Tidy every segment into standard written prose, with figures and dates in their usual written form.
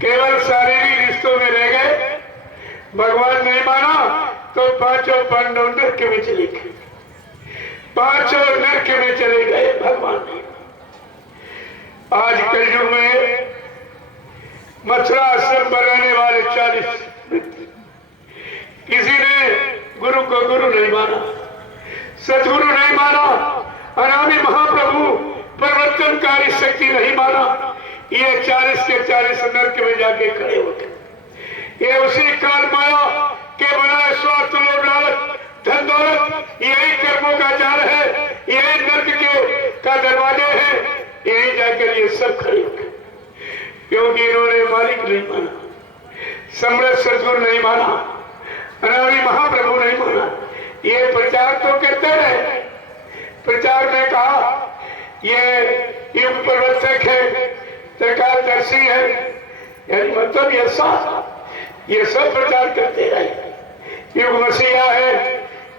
केवल शारीरिक रिश्तों में रह गए, भगवान नहीं माना तो पांचों पांडव नरक में चले गए, पांचों नरक में चले गए, भगवान नहीं। आज कलयुग में मथुरा आश्रम पर रहने वाले 40 किसी ने गुरु को गुरु नहीं माना, सदगुरु नहीं माना, अनामि महाप्रभु परिवर्तनकारी शक्ति नहीं माना। ये 40 के 40 नरक में जाके खड़े होते। ये उसी काल माया के बनाए स्वार्थ लोभ लालच धन दौलत, यही कर्मों का जाल है, यही नरक का दरवाजे हैं, यही जाकर ये सब खड़े होते। क्योंकि इन्होंने मालिक नहीं माना, सम्राट सदगुरु नहीं माना, अनामि महाप्रभु नहीं माना। ये प्रचार तो करते रहे, प्रचार में कहा ये युग प्रवर्तक है, त्रिकालदर्शी है, यानी मतलब ये सब प्रचार करते रहे, युग मसीहा है,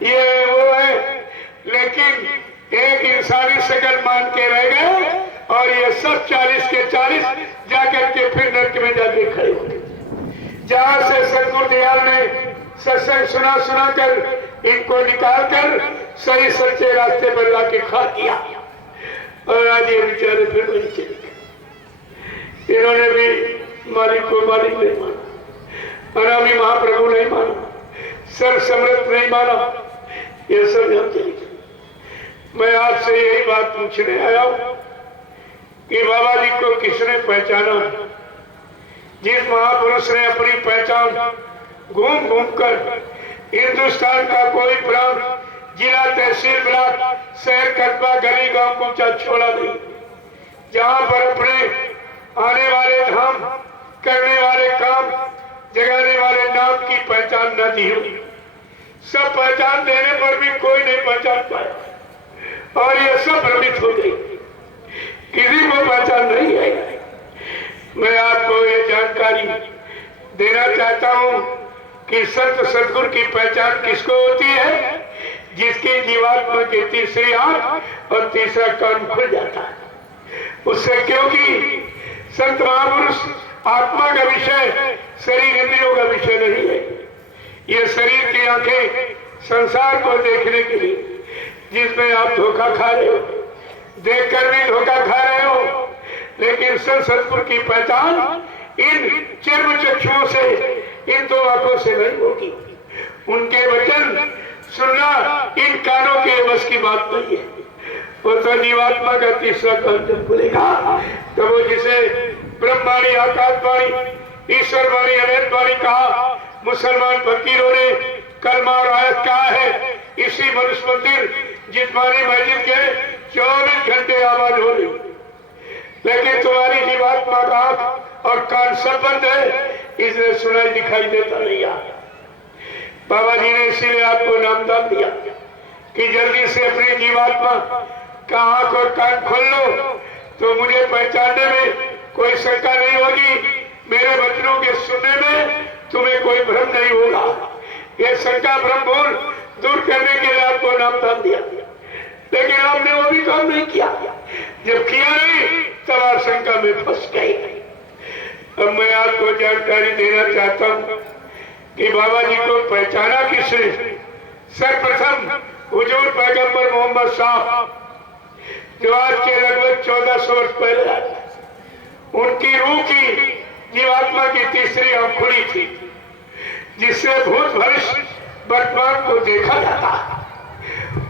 ये वो है, लेकिन एक इंसानी शकल मान के रह गए और ये सब 40 के 40 जाकर के फिर नरक में जाके खड़े हो गए। जहां से सदगुरु दयाल ने सत्संग सुना कर इनको निकाल कर सही सच्चे रास्ते पर लाके खा दिया और आज ये बेचारे फिर वही चले गए। इन्होंने भी मालिक को मालिक नहीं माना, अनामि महाप्रभु नहीं माना, सर्व समृद्ध नहीं माना, ये सब यहाँ चले गए। मैं आपसे यही बात पूछने आया हूं कि बाबा जी को किसने पहचाना? जिस महापुरुष ने अपनी पहचान घूम घूम कर हिंदुस्तान का कोई प्रांत, जिला, तहसील, ब्लॉक, शहर, कस्बा, गली, गांव पहुंचा छोड़ा नहीं, जहां पर अपने आने वाले धाम, करने वाले काम, जगाने वाले नाम की पहचान न दी हुई। सब पहचान देने पर भी कोई नहीं पहचान पाया और ये सब भ्रमित हो गई, किसी को पहचान नहीं है। मैं आपको ये जानकारी देना चाहता हूं कि संत सदगुरु की पहचान किसको होती है? जिसकी जीवात्मा की तीसरी आंख और तीसरा कान खुल जाता है उससे, क्योंकि संत महापुरुष आत्मा का विषय, शरीर इंद्रियों का विषय नहीं है। ये शरीर की आंखें संसार को देखने के लिए, जिसमें आप धोखा खा रहे हो, देखकर भी धोखा खा रहे हो, लेकिन संत सदगुरु की पहचान इन चर्म चक्षुओं से, इन दो आंखों से नहीं होगी। उनके वचन सुनना इन कानों के बस की बात नहीं है। वो तो जीवात्मा का तीसरा कान जब खुलेगा तो वो जिसे ब्रह्मवाणी, आकाशवाणी, ईश्वरवाणी, अनंतवाणी कहा, मुसलमान फकीरों ने कलमा और आयत कहा है, इसी मनुष्य मंदिर जिस्मानी मस्जिद के 24 घंटे आवाज हो रही, लेकिन तुम्हारी जीवात्मा का आंख और कान सब बंद है, इसलिए सुनाई दिखाई देता नहीं आ। बाबा जी ने इसीलिए आपको नामदान दिया कि जल्दी से अपनी जीवात्मा का आंख और कान खोल लो, तो मुझे पहचानने में कोई शंका नहीं होगी, मेरे वचनों के सुनने में तुम्हें कोई भ्रम नहीं होगा। ये शंका भ्रम दूर करने के लिए आपको नामदान दिया, लेकिन आपने वो भी काम नहीं किया। जब किया नहीं तब आप शंका में फंस गए। अब मैं आपको जानकारी देना चाहता हूं कि बाबा जी को पहचाना किसने? सर्वप्रथम हुजूर पैगंबर मोहम्मद साहब, जो आज के लगभग 1400 वर्ष पहले आए, उनकी रूह की जीवात्मा की तीसरी आंख खुली थी, जिससे भूत भविष्य वर्तमान को देखा जाता।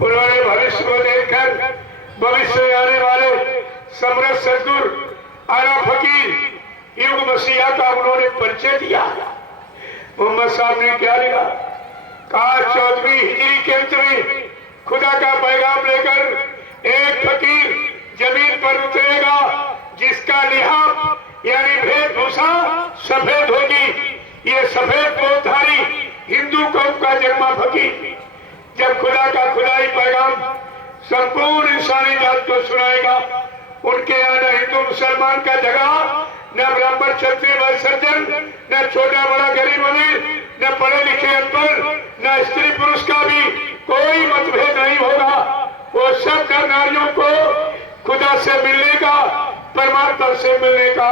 उन्होंने भविष्य को देखकर भविष्य में आने वाले समृद्ध सदगुरु, आला फकीर, युग मसीहा का उन्होंने परिचय दिया। मोहम्मद साहब ने क्या लिखा? कहा 14वीं हिजरी के अंत में खुदा का पैगाम लेकर एक फकीर जमीन पर उतरेगा, जिसका लिहाफ यानी वेशभूषा सफेद होगी। ये सफेद पोतधारी हिंदू कौम का जन्मा फकीर जब खुदा का खुदाई पैगाम संपूर्ण इंसानी जात को सुनाएगा, उनके यहाँ न हिंदू मुसलमान का झगड़ा, न ब्राह्मण क्षत्रिय व सज्जन, न छोटा बड़ा गरीब अमीर, न पढ़े लिखे अनपढ़, न स्त्री पुरुष का भी कोई मतभेद नहीं होगा। वो सब नर नारियों को खुदा से मिलने का, परमात्मा से मिलने का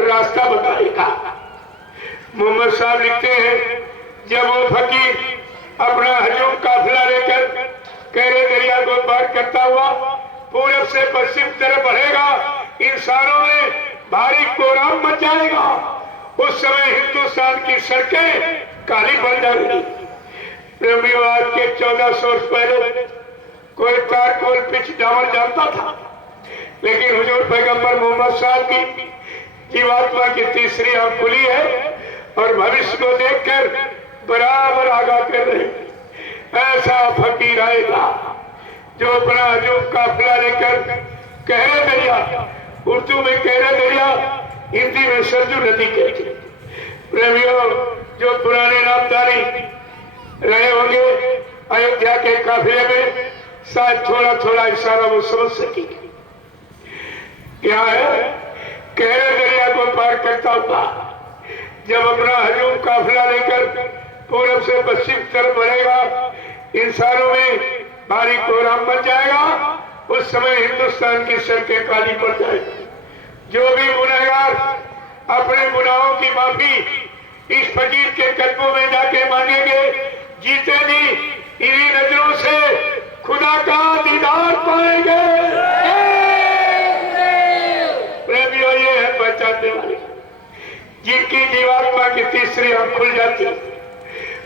रास्ता बताएगा। मोहम्मद साहब लिखते हैं, जब वो फकीर अपना हजूम काफिला लेकर कहरे दरिया को पार करता हुआ पूरब से पश्चिम तरफ बढ़ेगा, इंसानों में भारी कोहराम मच जाएगा। उस समय हिंदुस्तान की सड़कें काली पड़ जाएंगी। प्रेमियों, आज के 1400 वर्ष पहले कोई तारकोल पिच डामर जानता था, लेकिन हुजूर पैगंबर मोहम्मद साहब की जीवात्मा की तीसरी आंख खुली है और भविष्य को देखकर बराबर आगाह कर रहे। ऐसा फकीर आएगा जो अपना हजूम काफिला लेकर कहरे दरिया, उर्दू में कहरे दरिया, हिंदी में सरजू नदी कहते। प्रेमियों, जो पुराने नामधारी रहे होंगे अयोध्या के काफिले में, शायद थोड़ा थोड़ा इशारा वो समझ सकेंगे। क्या है? कहरे दरिया को पार करता हुआ जब अपना हजूम काफिला लेकर पूरब से पश्चिम तरफ बढ़ेगा, इंसानों में भारी कोहराम बन जाएगा। उस समय हिंदुस्तान की सड़कें काली पड़ जाएगी। जो भी गुनहगार अपने गुनाहों की माफी इस फकीर के कदमों में जाके मांगेंगे, जीते जी इन्हीं नजरों से खुदा का दीदार पाएंगे। प्रेमियों, ये है पहचानने वाले जिनकी जीवात्मा की तीसरी आंख खुल जाती,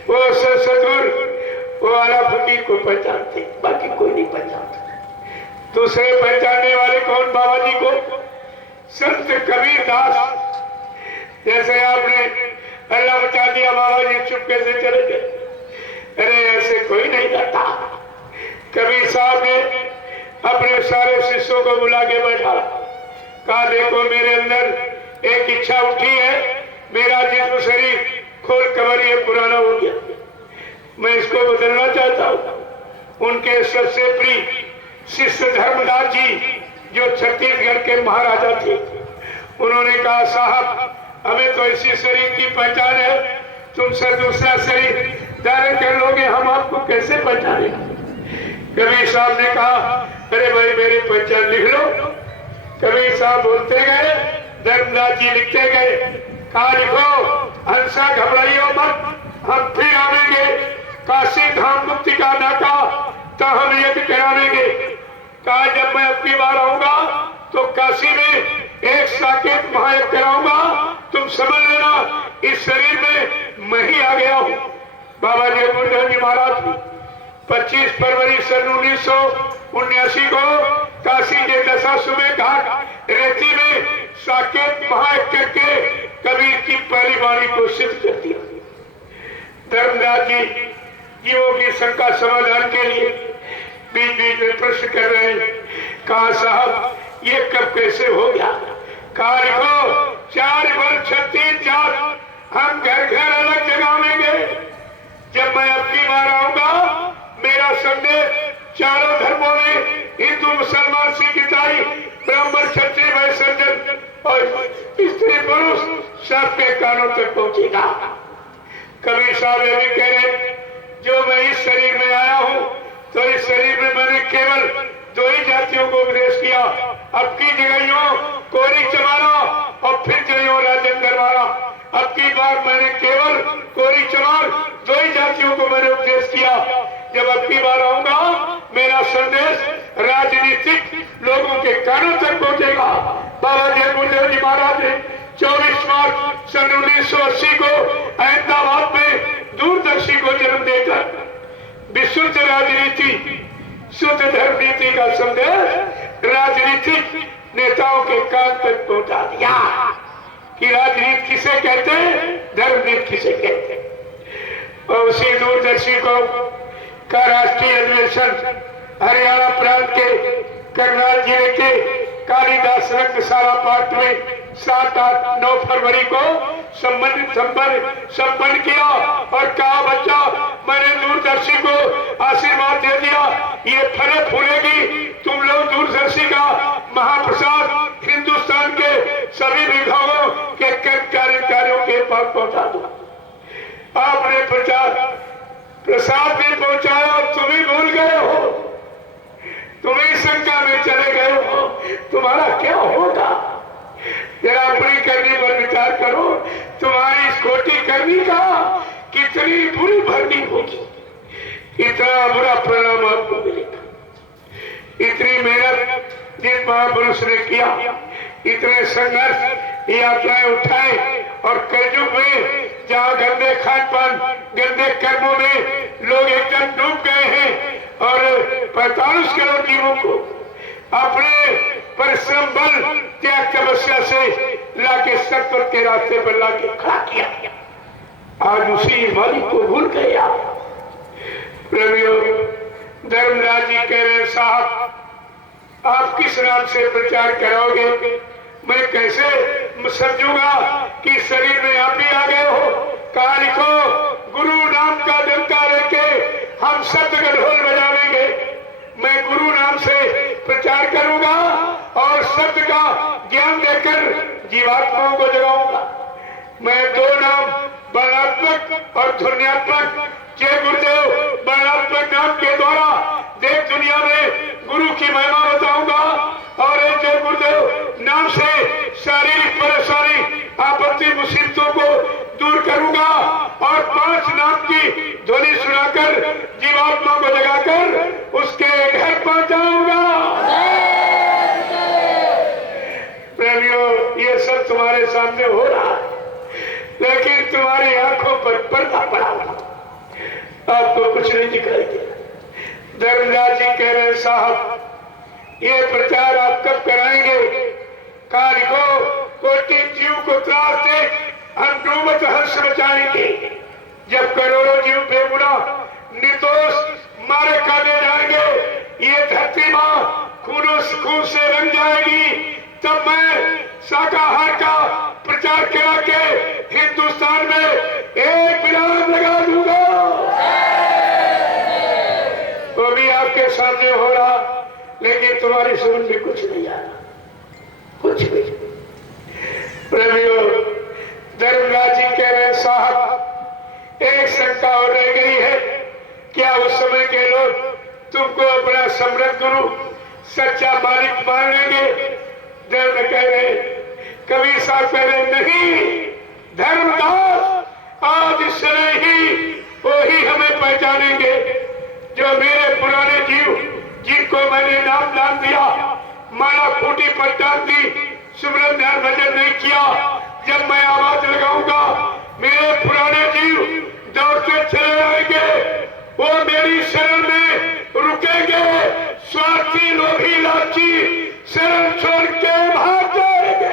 वो सदगुरु, वो आला फकीर को पहचानते, बाकी कोई नहीं पहचानता। दूसरे पहचानने वाले कौन? बाबा जी को, संत कबीर दास। जैसे आपने अल्लाह बचा दिया, बाबा जी चुपके से चले गए। अरे ऐसे कोई नहीं करता। कबीर साहब ने अपने सारे शिष्यों को बुला के बैठा, कहा देखो मेरे अंदर एक इच्छा उठी है, मेरा जिस्म शरीर खोल कबर ये पुराना हो गया, मैं इसको बदलना चाहता हूँ। उनके सबसे प्रिय शिष्य धर्मदास जी, जो छत्तीसगढ़ के महाराजा थे, उन्होंने कहा साहब हमें तो इसी शरीर की पहचान है, तुम सर दूसरा शरीर धारण कर लोगे, हम आपको कैसे पहचाने? कबीर साहब ने कहा अरे भाई मेरी पहचान लिख लो। कबीर साहब बोलते गए, धर्मदास जी लिखते गए, कहा लिखो, हंसा घबराइयो मत, हम फिर आवेंगे, काशी धाम मुक्ति का नाका तो हम यज्ञ करावेंगे। कहा जब मैं अपनी बार आऊंगा तो काशी में एक साकेत महायज्ञ कराऊंगा, तुम समझ लेना इस शरीर में मैं ही आ गया हूँ। बाबा जगमुंडा जी महाराज 25 फरवरी सन 1979 को काशी के दशाश्वमेध घाट रेती में साकेत महायज्ञ करके कबीर की पहली वाणी को सिद्ध कर दिया। धर्मदास जी जीवों की शंका समाधान के लिए बीच बीच में प्रश्न कर रहे हैं। कहा साहब ये कब कैसे हो गया? कहा लिखो, 4 वर्ष 36 जात हम घर घर अलग जगावेंगे। जब मैं अपनी बार आऊंगा, मेरा संदेश चारों धर्मों में, हिंदू मुसलमान सिख ईसाई ब्राह्मण क्षत्रिय वैश्य सज्जन और स्त्री पुरुष सबके कानों तक पहुंचेगा। कबीर साहब ये भी कह रहे, जो मैं इस शरीर में आया हूँ तो इस शरीर में मैंने केवल 2 ही जातियों को उपदेश किया, अब की जगहों कोरी चमारा और फिर जगहों राजन करवाना। अब की बार मैंने केवल कोरी चमार 2 ही जातियों को मैंने उपदेश किया। जब अब की बार आऊंगा, मेरा संदेश राजनीतिक लोगों के कानों तक पहुंचेगा। बाबा जगमुंडा जी महाराज ने 24 मार्च सन 1980 को अहमदाबाद में दूरदर्शी को जन्म देकर विशुद्ध राजनीति, शुद्ध धर्म नीति का संदेश राजनीतिक नेताओं के कान तक पहुंचा दिया कि राजनीति किसे कहते हैं, धर्म नीति किसे कहते हैं। और उसी दूरदर्शी को का राष्ट्रीय अधिवेशन हरियाणा प्रांत के करनाल जिले के कालिदास रंगशाला पार्क में 7, 8, 9 फरवरी को संपन्न किया और कहा बच्चा मैंने दूरदर्शी को आशीर्वाद दे दिया, ये फले फूलेगी, तुम लोग दूरदर्शी का महाप्रसाद हिंदुस्तान के सभी विभागों के कर्मचारियों के पास पहुंचा दो। आपने प्रसाद भी पहुंचाया, तुम ही भूल गए हो, तुम ही शंका में चले गए हो, तुम्हारा क्या होगा? जरा अपनी करनी पर विचार करो, तुम्हारी इस खोटी करनी का कितनी बुरी भरनी होगी, इतना बुरा परिणाम आपको मिलेगा। इतनी मेहनत जिस महापुरुष ने किया, इतने संघर्ष यात्राएं उठाए, और कलयुग में जहाँ गंदे खान पान, गंदे कर्मों में लोग एकदम डूब गए हैं, और 45 करोड़ जीवों को अपने परिश्रम बल, त्याग, तपस्या से लाके सत्पथ के रास्ते पर लाके खड़ा किया, आज उसी मालिक को भूल गए आप। प्रभु धर्मराज जी कह रहे, साहब आप किस नाम से प्रचार कराओगे? मैं कैसे समझूंगा कि शरीर में आप भी आ गए हो? कहा लिखो, गुरु नाम का डंका लेके हम सत्य का ढोल बजावेंगे। मैं गुरु नाम से प्रचार करूंगा और सत्य का ज्ञान देकर जीवात्माओं को जगाऊंगा। मैं दो नाम, वर्णात्मक और ध्वन्यात्मक, जय गुरुदेव वर्णात्मक नाम के द्वारा देश दुनिया में गुरु की महिमा बताऊंगा, और जय गुरुदेव नाम से शारीरिक परेशानी, आपत्ति, मुसीबतों को दूर करूंगा, और 5 नाम की ध्वनि सुनाकर जीवात्मा को जगाकर उसके घर पहुंचाऊंगा। प्रेमियों, ये सब तुम्हारे सामने हो रहा है, लेकिन तुम्हारी आंखों पर पर्दा पड़ा हुआ, आपको कुछ नहीं दिखाई दे। धर्मराज जी कह रहे, साहब ये प्रचार आप कब कराएंगे? काल को कोटि जीव को त्रास दे हम डूबत हर्ष बचाएंगे। जब करोड़ों जीव बेगुनाह निर्दोष मारे काटे जाएंगे, ये धरती माँ खून से रंग जाएगी, तब मैं शाकाहार का प्रचार करा के हिंदुस्तान में एक विराम लगा दूंगा। वो भी आपके सामने हो रहा, लेकिन तुम्हारी समझ में कुछ नहीं आ रहा, कुछ भी। प्रेमियों, धर्मराज जी कह रहे, साहब एक शंका और रह गई है, क्या उस समय के लोग तुमको अपना समृद्ध गुरु, सच्चा मालिक मान लेंगे? धर्म कह रहे, कभी साल पहले नहीं, धर्मदास आज से ही वही हमें पहचानेंगे, जो मेरे पुराने जीव जिनको मैंने नाम दान दिया, माला खूंटी पर डाल दी, सुमरन ध्यान भजन नहीं किया, जब मैं आवाज लगाऊंगा मेरे पुराने जीव दौड़ते चले आएंगे, वो मेरी शरण में रुकेंगे। स्वार्थी लोभी लालची शरण छोड़ के भाग जाएंगे।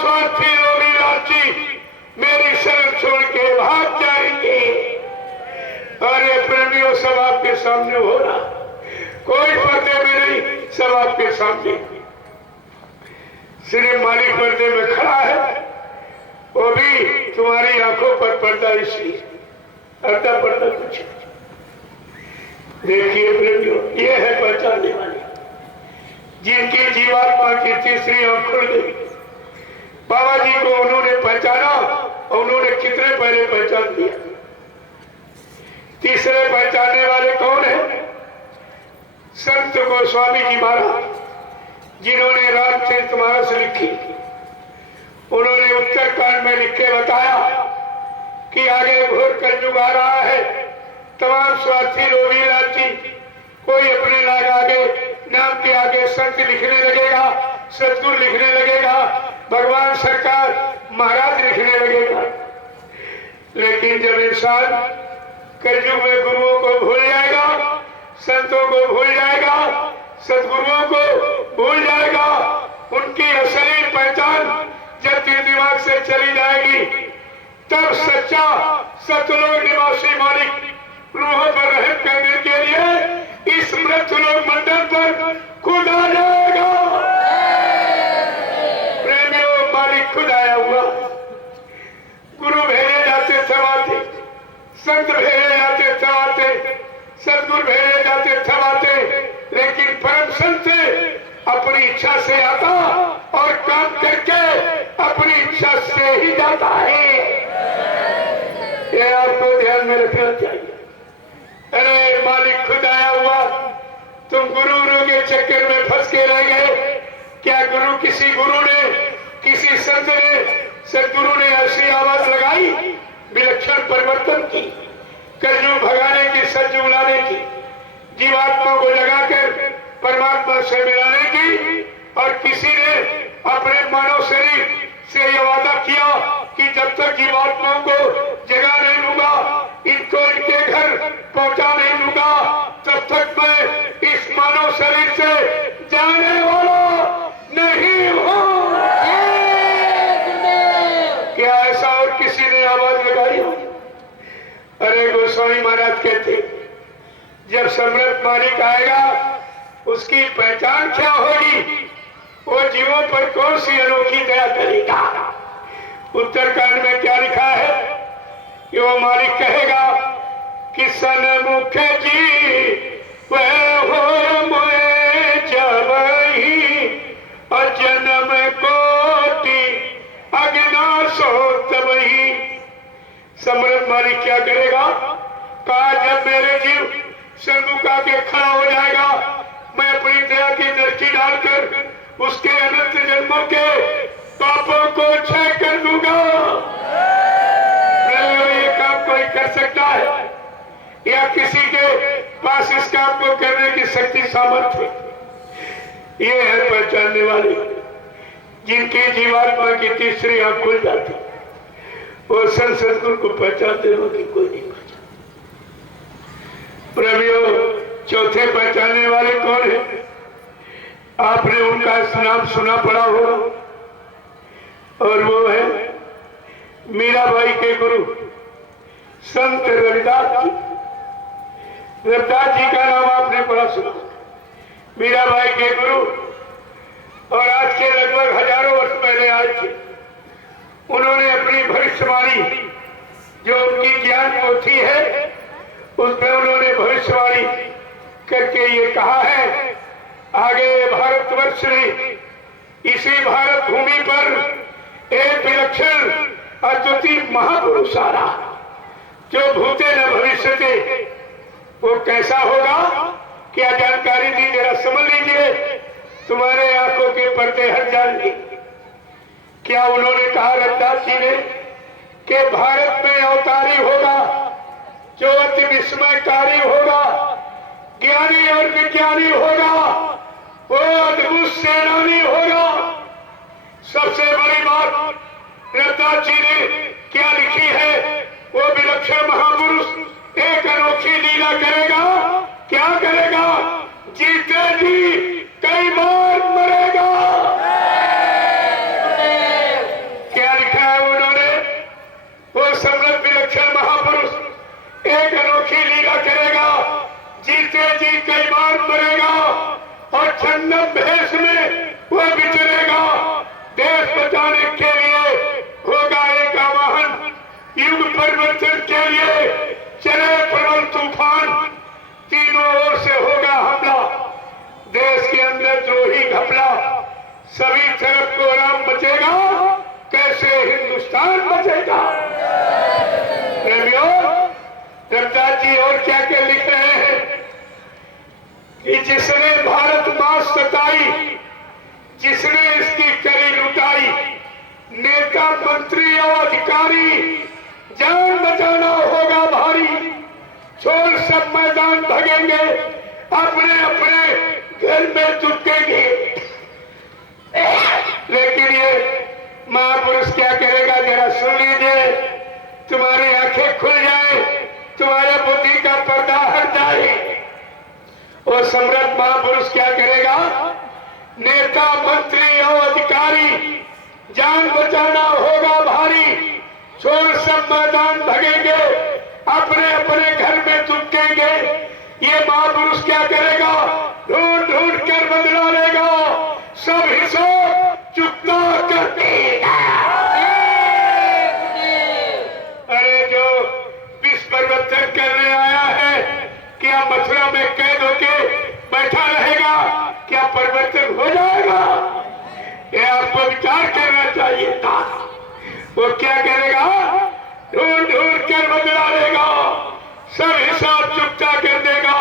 स्वार्थी लोभी लालची मेरी शरण छोड़ के भाग जाएंगे। अरे प्रेमियों, सब आपके सामने हो रहा, कोई पर्दे में नहीं, सब आपके सामने। सिर्फ मालिक पर्दे में खड़ा है, वो भी तुम्हारी आंखों पर पर्दा, इसलिए अर्धा पर्दा कुछ। देखिए प्रेमियों, ये है पहचानने वाले, जिनकी जीवात्मा की तीसरी आंख खुल गई। बाबा जी को उन्होंने पहचाना, और उन्होंने कितने पहले पहचान दिया। तीसरे पहचानने वाले कौन है? संत गोस्वामी जी महाराज, जिन्होंने रामचरितमानस लिखी। उन्होंने उत्तरकांड में लिख के बताया कि आगे घोर कलयुग आ रहा है, तमाम स्वार्थी लोभी लालची, कोई अपने नाम आगे, नाम के आगे संत लिखने लगेगा, सतगुरु लिखने लगेगा, भगवान सरकार महाराज लिखने लगेगा। लेकिन जब इंसान कलयुग में गुरुओं को भूल जाएगा, संतों को भूल जाएगा, सदगुरुओं को भूल जाएगा, उनकी असली पहचान जब दिमाग से चली जाएगी, तब सच्चा सतलोक निवासी मालिक रूहों पर रहम करने के लिए इस मृत्युलोक मंडल पर खुद आ जाएगा। प्रेमियों, मालिक खुद आया हुआ। गुरु भेजे जाते थमाते, संत भेजे जाते थमाते, सदगुरु भेजे जाते थमाते, लेकिन परम संत अपनी इच्छा से आता और काम करके अपनी इच्छा से ही जाता है। ये आपको ध्यान में रखना चाहिए। अरे मालिक खुद आया हुआ, तुम गुरु के चक्कर में फंस के रह गए, क्या किसी गुरु ने, किसी संत ने, सदगुरु ने ऐसी आवाज लगाई विलक्षण परिवर्तन की, कलयुग भगाने की, सत्युग लाने की, जीवात्मा को लगाकर परमात्मा से मिलाने की। और किसी ने अपने मानव शरीर से यह वादा किया कि जब तक जीवात्माओं को जगा नहीं लूंगा, इनको इनके घर पहुंचा नहीं लूंगा, तब तक मैं इस मानव शरीर से जाने वाला नहीं हूं। क्या ऐसा और किसी ने आवाज लगाई? अरे गोस्वामी महाराज कहते, जब सम्राट मालिक आएगा उसकी पहचान क्या होगी? वो जीवों पर कौन सी अनोखी दया करेगा? उत्तरकांड में क्या लिखा है कि वो मालिक कहेगा कि सन्मुख जी वह हो मोए जबहि अजन्म कोटि अग्ना सो तबहि। सम्राट मालिक क्या करेगा? कहा जब मेरे जीव सन्मुख आके खड़ा हो जाएगा, मैं अपनी दया की दृष्टि डालकर उसके अनंत जन्मों के पापों को क्षय कर दूंगा। ये काम कोई कर सकता है या किसी के पास इस काम को करने की शक्ति सामर्थ्य? ये है पहचानने वाले, जिनकी जीवात्मा की तीसरी आंख खुल जाती, वो संत सदगुरु को पहचानते हो कि कोई नहीं पहचान। प्रभु चौथे पहचानने वाले कौन है? आपने उनका नाम सुना पड़ा होगा, और वो है मीराबाई के गुरु संत रविदास जी। रविदास जी का नाम आपने बड़ा सुना। मीराबाई के गुरु, और आज के लगभग हजारों वर्ष पहले आए थे। उन्होंने अपनी भविष्यवाणी, जो उनकी ज्ञान पोथी है, उसमें उन्होंने भविष्यवाणी करके ये कहा है, आगे भारतवर्ष में इसी भारत भूमि पर एक विलक्षण अद्वितीय महापुरुष आ रहा, जो भूते न भविष्यते। वो कैसा होगा? क्या जानकारी दी, जरा समझ लीजिए, तुम्हारे आंखों के पर्दे हट जाएंगे। क्या उन्होंने कहा रविदास जी ने कि भारत में अवतारी होगा जो अति विस्मयकारी होगा, ज्ञानी और विज्ञानी होगा, वो अद्भुत सेनानी होगा। सबसे बड़ी बात रविदास जी ने क्या लिखी है? वो विलक्षण महापुरुष एक अनोखी लीला करेगा। क्या करेगा? जीते जी कई बार मरेगा। क्या लिखा है उन्होंने? वो सम्राट विलक्षण महापुरुष एक अनोखी लीला करेगा, जीते जी कई बार मरेगा, और जन्नत भेष में वो विचरेगा। देश बचाने के लिए होगा एक आवाहन, युग परिवर्तन के लिए चले प्रबल तूफान, तीनों ओर से होगा हमला। देश के अंदर द्रोही घपला, सभी तरफ को राम बचेगा, कैसे हिंदुस्तान बचेगा? रविदास जी और क्या क्या लिख रहे हैं कि जिसने भारत मां सताई, जिसने इसकी करी लुटाई, नेता मंत्री और अधिकारी, जान बचाना होगा भारी, छोड़ सब मैदान भगेंगे, अपने अपने घर में चुकेंगे। लेकिन ये महापुरुष क्या करेगा? जरा सुन लीजिए, तुम्हारी आंखें खुल जाए, तुम्हारे बुद्धि का पर्दा हट जाए। और सम्राट महापुरुष क्या करेगा? नेता मंत्री और अधिकारी, जान बचाना होगा भारी, छोड़ सब मैदान भगेंगे, अपने अपने घर में चुकेंगे। ये महापुरुष क्या करेगा? ढूंढ ढूंढ कर बदला लेगा, सब हिसाब चुकता कर देगा। अरे जो विश्व परिवर्तन करने आया है, क्या मथुरा में कैद होके बैठा रहेगा? क्या परिवर्तन हो जाएगा? ये आपको विचार करना चाहिए था। वो क्या करेगा? ढूंढ ढूंढ कर बदला लेगा, सब हिसाब चुकता कर देगा।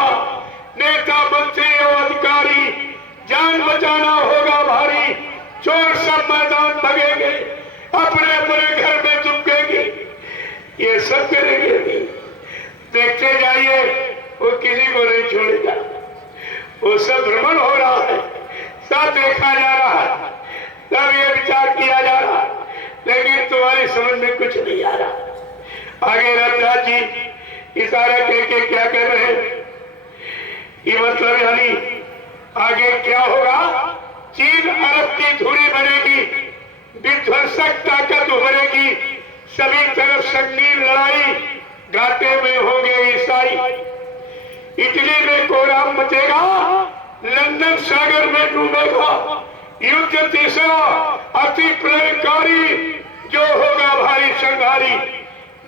नेता मंत्री और अधिकारी, जान बचाना होगा भारी, चोर सब मैदान भगेंगे, अपने अपने घर में चुपकेंगे, ये सब करेंगे। देखते जाइए, वो किसी को नहीं छोड़ेगा। वो सब भ्रमण हो रहा है, सब देखा जा रहा है, सब ये विचार किया जा रहा है, लेकिन तुम्हारी समझ में कुछ नहीं आ रहा। आगे रविदास जी इशारा करके क्या कर रहे हैं, ये मतलब यानी आगे क्या होगा, चीन अरब की धुरी बनेगी, विध्वंसक ताकत उभरेगी, सभी तरफ संगीन लड़ाई, घाटे में होंगे ईसाई, इटली में कोहराम मचेगा, लंदन सागर में डूबेगा, युद्ध तीसरा अति प्रलयकारी जो होगा भारी संहारी।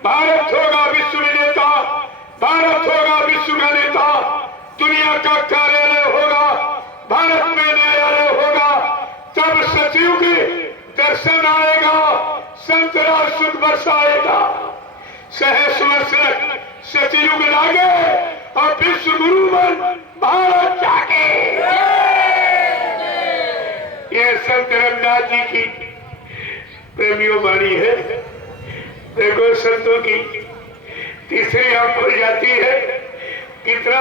भारत होगा विश्व विजेता, भारत होगा विश्व का नेता, दुनिया का कार्यालय होगा, भारत में न्यायालय होगा, तब सतयुग दर्शन आएगा, संत राज सुख बरसाएगा। सहस वर्ष सतयुग लागे और विश्व गुरु बन भारत जागे। ये संत रविदास जी की प्रेमियों वाणी है। देखो संतों की तीसरी आंख खुल जाती है, कितना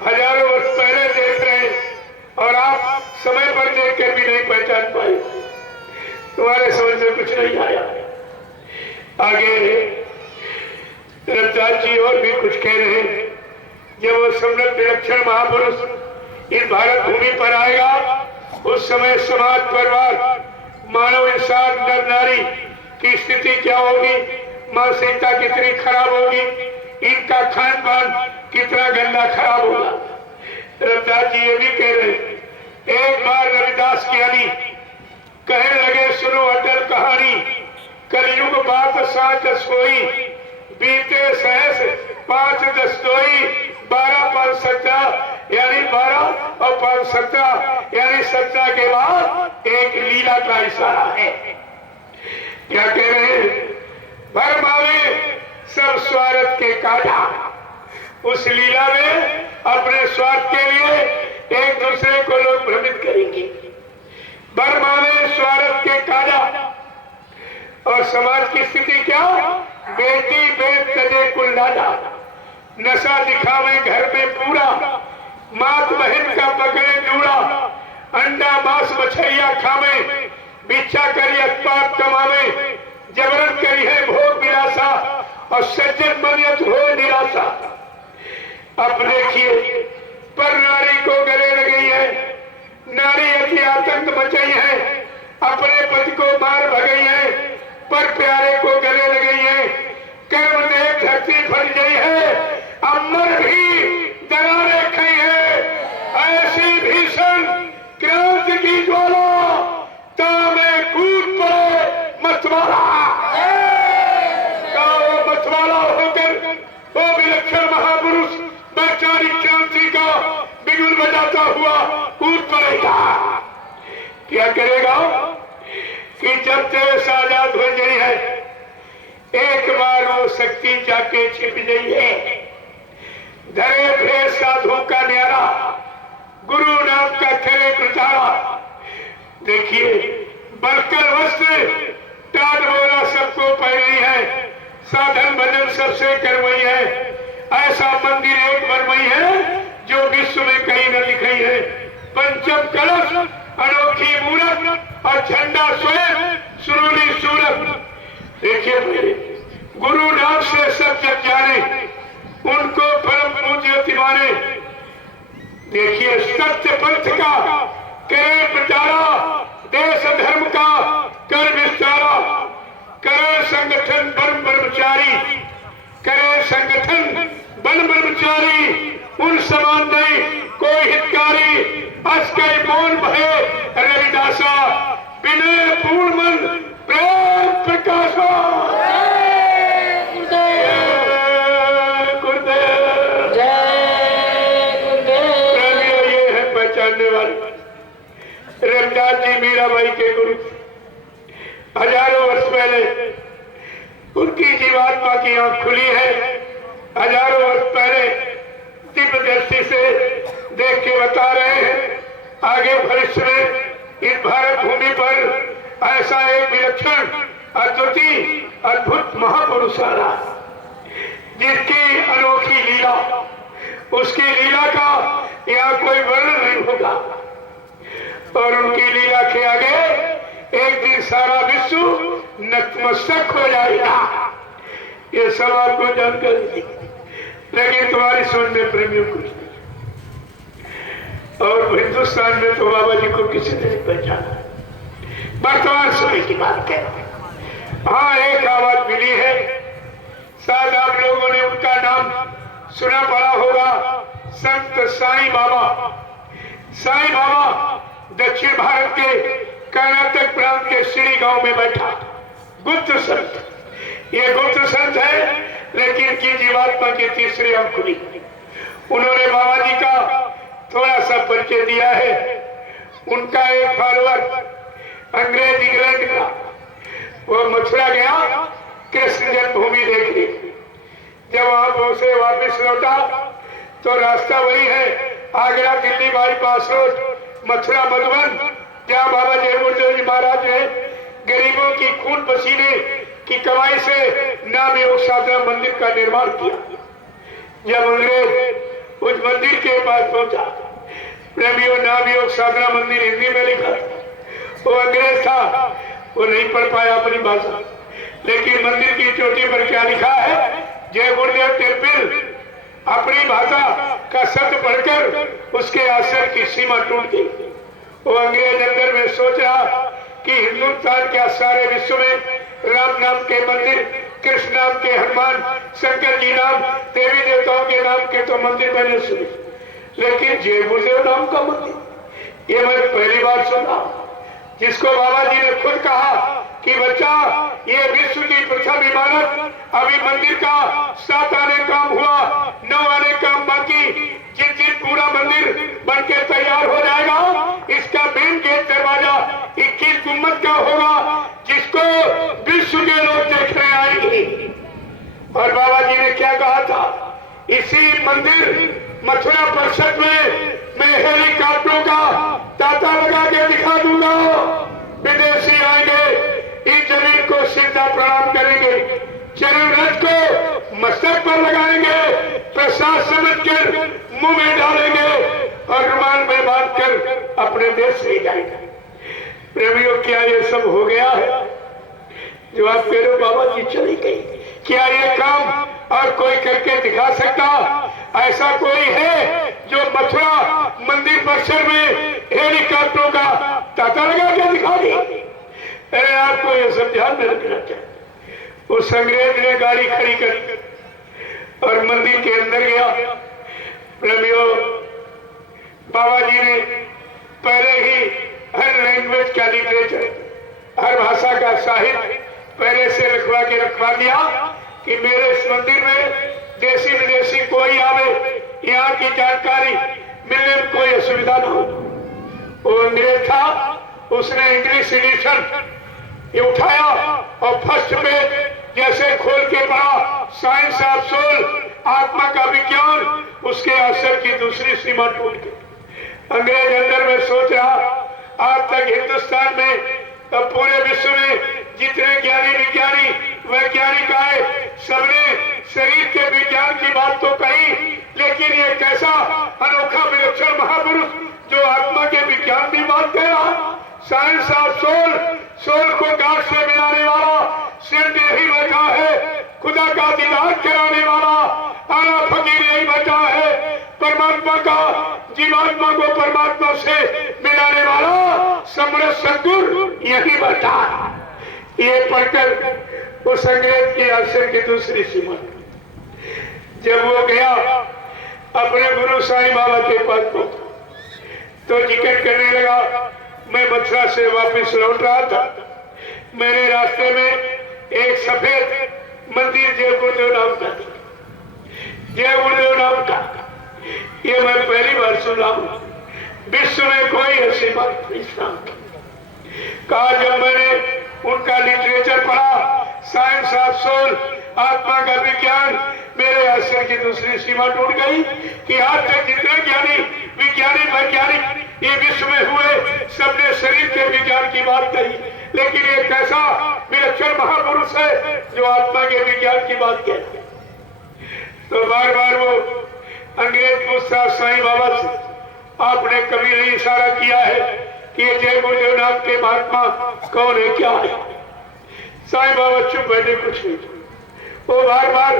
हजारों वर्ष पहले देख रहे हैं और आप समय पर देख कर भी नहीं पहचान पाए, तुम्हारे समझ में कुछ नहीं आया। आगे रविदास जी और भी कुछ कह रहे हैं, जब वो सम्राट विलक्षण महापुरुष इस भारत भूमि पर आएगा, उस समय समाज, परिवार, मानव इंसान, नर नारी की स्थिति क्या होगी, मानसिकता कितनी खराब होगी, इनका खान पान कितना गंदा खराब होगा। रविदास जी ये भी कह रहे हैं, एक बार रविदास ज्ञानी कहने लगे, सुनो अटल कहानी, कलयुग बात साच सोई, बीते सहस 5 10 दोई, 12 5 17 यानी 12 और 5 17 यानी 17 के बाद एक लीला का इशारा है। क्या कह रहे हैं, भरमावे सब स्वार्थ के काटा, उस लीला में अपने स्वार्थ के लिए एक दूसरे को लोग भ्रमित करेंगे। भरमावे स्वार्थ के काटा, और समाज की स्थिति क्या, बेटी बेट कदे कुल्लादा, नशा दिखावे घर में पूरा, मात बहन का पकड़े जूड़ा, अंडा मांस मछलिया खावे, भिक्षा करी उत्पाद कमावे, जबरन करी है भोग विलासा, और सज्जन बनियत हो निराशा। अब देखिए, पर नारी को गले लगी है, नारी अति आतंक मचाई है, अपने पति को मार भगई है, पर प्यारे को गले लगी है, कर्म देख धरती फट गई है, अमर भी दरारे खाई है, ऐसी भीषण क्रांति की ज्वाला, तामे कूद पड़े मतवाला। वो मतवाला होकर वो विलक्षण महापुरुष वैचारिक क्रांति का बिगुल बजाता हुआ कूद पड़ेगा। क्या करेगा कि जब देश आजाद हो गई है, एक बार वो शक्ति जाके छिप गई है, धरे भेद साधु का न्यारा, गुरु नाम का करे प्रचारा। देखिए, बलकर वस्त्र टाट बोरा सबको पहनी है, साधन भजन सबसे करवाई है, ऐसा मंदिर एक बनवाई है जो विश्व में कहीं न दिखाई है। पंचम कलश, अनोखी मूरत और झंडा स्वयं सुरूली सूरत। देखिए, गुरु नाम से सब जग जाने, उनको परम पूज्य माने। देखिए, सत्य पंथ का करे प्रचारा, देश धर्म का कर विस्तारा, करे संगठन बन ब्रह्मचारी, करे संगठन बन ब्रह्मचारी, उन समान नहीं कोई हितकारी, अस्कई मौन भय रविदासा, विनय पूर्ण मन प्रेम प्रकाशा। ये है पहचानने वाले रविदास जी मीराबाई के गुरु। हजारों वर्ष पहले उनकी जीवात्मा की आंख खुली है, हजारों वर्ष पहले दिव्य दृष्टि से देख के बता रहे हैं, आगे भविष्य में इस भारत भूमि पर ऐसा एक विलक्षण अद्वितीय अद्भुत महापुरुष आ रहा, जिसकी अनोखी लीला, उसकी लीला का यहाँ कोई वर्णन नहीं होगा। और उनकी लीला के आगे एक दिन सारा विश्व नतमस्तक हो जाएगा। ये सब आपको जानकारी दी, लेकिन तुम्हारी समझ में प्रेमियों कुछ नहीं। और हिंदुस्तान में तो बाबा जी को किसी ने नहीं पहचाना। वर्तमान समय की बात कह रहा हूं। हाँ, एक आवाज मिली है, शायद आप लोगों ने उनका नाम सुना पड़ा होगा, संत साईं बाबा। साईं बाबा दक्षिण भारत के कर्नाटक प्रांत के श्री गांव में बैठा गुप्त संत। ये गुप्त संत है, लेकिन की जीवात्मा की तीसरी आंख खुली। उन्होंने बाबा जी का थोड़ा सा परिचय दिया है। उनका एक फॉलोअर अंग्रेज इंग्लैंड का, वो मथुरा गया कृष्ण जन्मभूमि देखने। जब वहां से वापस लौटा तो रास्ता वही है, आगरा दिल्ली बाईपास रोड, मथुरा मधुबन, जहाँ बाबा जय गुरुदेव जी महाराज ने गरीबों की खून पसीने की कमाई से नाम योग साधना मंदिर का निर्माण किया। जब अंग्रेज उस मंदिर के पास पहुंचा, प्रेमियों, नाम योग साधना मंदिर हिंदी में लिखा, वो अंग्रेज था, वो नहीं पढ़ पाया अपनी भाषा, लेकिन मंदिर की चोटी पर क्या लिखा है, जय गुरुदेव टेम्पल। अपनी भाषा का शब्द पढ़कर उसके आश्रय की सीमा टूट गई। वो अंग्रेज अंदर में सोच रहा कि हिंदुस्तान के सारे विश्व में राम नाम के मंदिर, कृष्ण नाम के हनुमान, शंकर जी नाम, देवी देवताओं के नाम के तो मंदिर मैंने सुने, लेकिन जय गुरुदेव नाम का मंदिर ये मैं पहली बार सुना, जिसको बाबा जी ने खुद कहा कि बच्चा, ये विश्व की प्रथम इमारत, अभी मंदिर का 7 आने काम हुआ, 9 आने काम बाकी। जिस दिन पूरा मंदिर बनके तैयार हो जाएगा, इसका मेन गेट दरवाजा 21 गुम्बद का होगा, जिसको विश्व के लोग देखने आएंगे। और बाबा जी ने क्या कहा था, इसी मंदिर मथुरा परिषद में मैं हेलीकॉप्टरों का तांता लगा के दिखा दूंगा, विदेशी आएंगे, इस जमीन को सीधा प्रणाम करेंगे, चरण रथ को मस्तक पर लगाएंगे, प्रसाद समझकर मुंह में डालेंगे और रुमाल में बांधकर अपने देश ले जाएंगे। प्रेमियों, क्या ये सब हो गया है जो आप कह रहे हो बाबा जी चली गई? क्या ये काम और कोई करके दिखा सकता? ऐसा कोई है जो मथुरा मंदिर परिसर में हेलीकॉप्टरों का तांता लगा के दिखा दी? अरे आपको ये सब ध्यान में रखना चाहिए। उस अंग्रेज ने गाड़ी खड़ी करी और मंदिर के अंदर गया। प्रेमियों, बाबा जी ने पहले ही हर लैंग्वेज का लिटरेचर, हर भाषा का साहित्य पहले से रखवा दिया कि मेरे इस मंदिर में देशी विदेशी कोई आवे, यहाँ की जानकारी मिलने में कोई असुविधा न हो। वो अंग्रेज था, उसने इंग्लिश एडिशन ये उठाया और फर्स्ट पेज जैसे खोल के पढ़ा, साइंस ऑफ सोल, आत्मा का विज्ञान, उसके असर की दूसरी सीमा टूट गई। अंग्रेज अंदर में सोच रहा, आज तक हिंदुस्तान में पूरे विश्व में जितने ज्ञानी विज्ञानी वैज्ञानिक आए, सबने शरीर के विज्ञान की बात तो कही, लेकिन ये कैसा अनोखा विलक्षण महापुरुष जो आत्मा के विज्ञान की बात कह रहा, साइंस ऑफ सोल, सोल को गांठ से मिलाने वाला, सिर यही बैठा है, खुदा का दीदार कराने वाला, आला फकीर यही बैठा है, परमात्मा का जीवात्मा को परमात्मा से मिलाने वाला समरस सदगुरु यही बैठा है। ये पढ़कर उस अंग्रेज के आश्रय की दूसरी सीमा, जब वो गया अपने गुरु साईं बाबा के पास पहुंचा तो जिक्र करने लगा, मैं मथुरा से वापस लौट रहा था, मैंने रास्ते में एक सफेद मंदिर जय गुरुदेव नाम का, जय गुरुदेव नाम का, ये मैं पहली बार सुना हूं, विश्व में कोई ऐसी बात नहीं सुनी। कहा जब मैंने उनका लिटरेचर पढ़ा, साइंस ऑफ सोल, आत्मा का विज्ञान, मेरे आश्चर्य की दूसरी सीमा टूट गई कि आज तक जितने ज्ञानी विज्ञानी वैज्ञानिक ये विश्व में हुए सबने शरीर के विज्ञान की बात कही, लेकिन एक ऐसा विलक्षण महापुरुष है जो आत्मा के विज्ञान की बात कहते हैं। तो बार बार वो अंग्रेज पूछता साईं बाबा से, आपने कभी नहीं इशारा किया है कि ये जय गुरुदेव नाम के महात्मा कौन है, क्या है? साईं बाबा चुप बैठे, कुछ नहीं। वो बार बार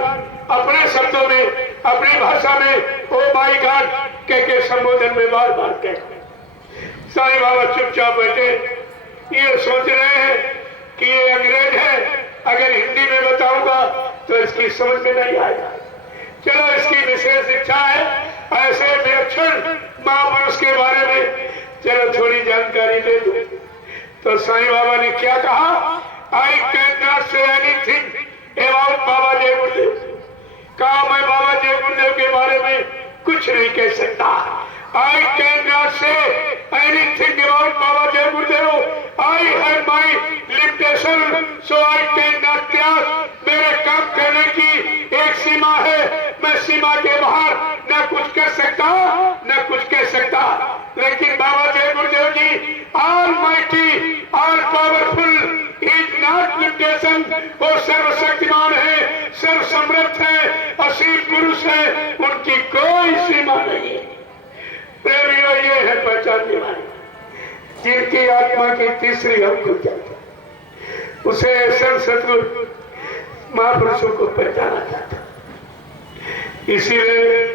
अपने शब्दों में, अपनी भाषा में ओ माय गॉड कह के संबोधन में बार बार कहते। साईं बाबा चुपचाप बैठे, ये सोच रहे हैं कि ये अंग्रेज है, अगर हिंदी में बताऊंगा तो इसकी समझ में नहीं आएगा। चलो इसकी विशेष इच्छा है ऐसे विलक्षण महापुरुष के बारे में, चलो थोड़ी जानकारी दे दो। तो साईं बाबा ने क्या कहा, I can not say anything about Baba Jai Gurudev. कहा मैं बाबा जय गुरुदेव के बारे में कुछ नहीं कह सकता। I can not say anything about Baba Jai Gurudev. I have my limitation, so I can not त्याग। मेरे काम करने की एक सीमा है, मैं सीमा के बाहर न कुछ कर सकता न कुछ कह सकता। लेकिन Baba Jai Gurudev ji almighty, all powerful is not limitation. वो सर्वशक्तिमान है, सर्व समर्थ है, असीम पुरुष है, उनकी कोई सीमा नहीं है। प्रेमियों, ये है पहचानने वाले जिनकी आत्मा की तीसरी आंख खुल जाती है, उसे संत सतगुरु महापुरुषों को पहचाना जाता। इसीलिए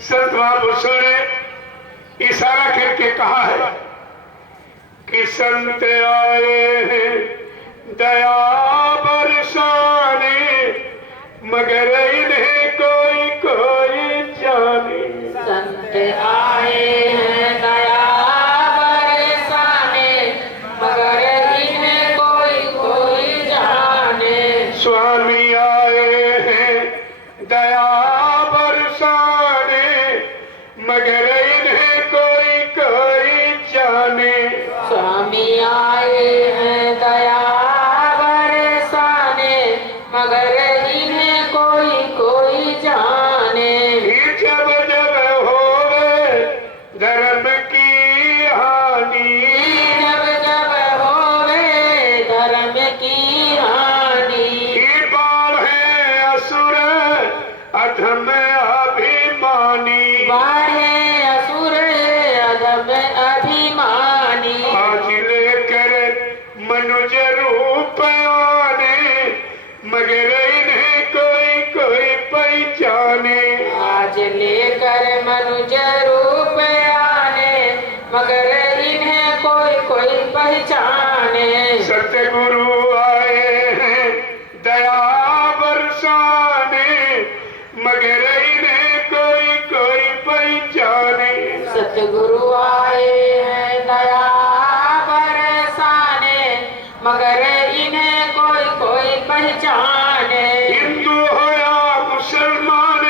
संत महापुरुषों ने इशारा करके कहा है कि संत आए हैं दया बरसाने, मगर इन्हें कोई कोई जाने। संत आए हैं दया बरसाने, मगर इन्हें कोई कोई जाने। स्वामी आए हैं दया बरसाने, मगर इन्हें कोई कोई जाने। स्वामी आए हैं दया बरसाने, मगर इन्हें कोई कोई जाने। जब जब होवे धर्म की हानि, जब जब होवे धर्म की हानि। बाढ़े असुर अधम अभिमानी, बाढ़े असुर अधम अभिमानी। आज लेकर मनुज रूप आने, मगर इन्हें कोई कोई पहचाने। आज लेकर मनुज रूप आने, मगर इन्हें कोई कोई पहचाने। सतगुरु आए हैं दया बरसाने, मगर इन्हें कोई कोई पहचाने। सतगुरु आए हैं दया बरसाने, मगर इन्हें कोई कोई पहचाने। हिंदू हो या मुसलमान,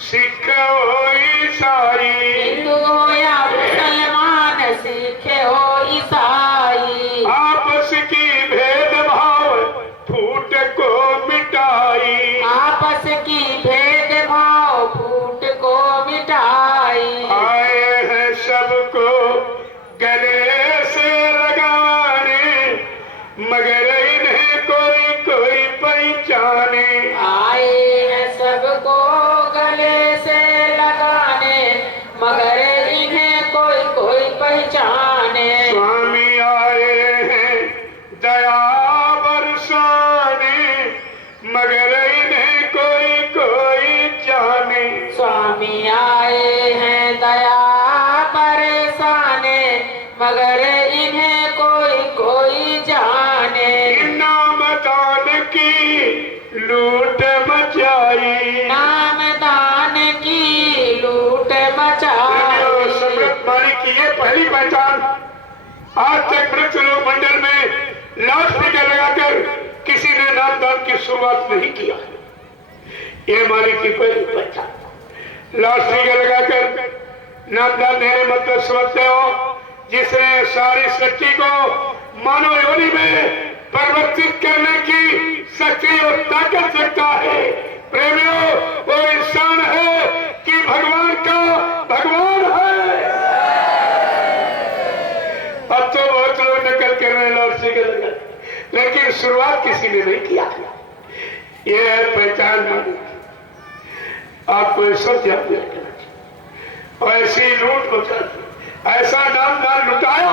सिख हो ईसाई, हिंदू हो या मुसलमान, सिख हो ईसाई। आपस की भेदभाव फूट को मिटाई। आपस की भेदभाव फूट को मिटाई। आए हैं सबको गले से लगाने, मगर इन्हें कोई कोई पहचाने। आए हैं सबको गले से लगाने, मगर इन्हें कोई कोई पहचाने। स्वामी आए हैं दया बरसाने, मगर इन्हें कोई कोई जाने। स्वामी आए हैं दया बरसाने, मगर इन्हें कोई कोई जाने। नाम दान की लूट मचाई, नाम दान की लूट मचाई। समृद्ध मानी की ये पहली पहचान। आज तक वृक्ष लोक मंडल में लाउडस्पीकर लगाकर किसी ने नामदान की शुरुआत नहीं किया। ये माली की पहली पहचान। लाउडस्पीकर लगाकर नामदान देने मतलब समझते हो, जिसने सारी सृष्टि को मानव योनि में परिवर्तित करने की शक्ति और ताकत रखता है। प्रेमियों, वो इंसान है कि भगवान का भगवान है। शुरुआत किसी ने नहीं किया। ये है पहचान मानी। आपको ये सब ध्यान रखना चाहिए। और ऐसी लूट मचा, ऐसा नाम दान लुटाया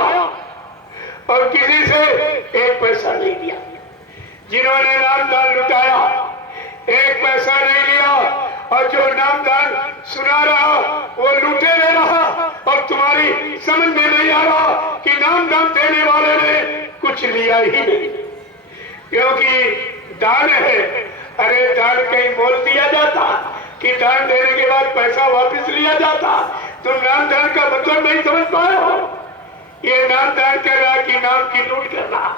और किसी से एक पैसा नहीं लिया। जिन्होंने नाम दान लुटाया, एक पैसा नहीं लिया, और जो नाम दान सुना रहा वो लूटे ले रहा, और तुम्हारी समझ में नहीं आ रहा कि नाम दान देने वाले ने कुछ लिया ही नहीं, क्योंकि दान है। अरे दान कहीं बोल दिया जाता कि दान देने के बाद पैसा वापस लिया जाता? तुम नाम दान का मतलब नहीं समझ पाए हो। ये नाम दान कर रहा कि नाम की लूट कर रहा।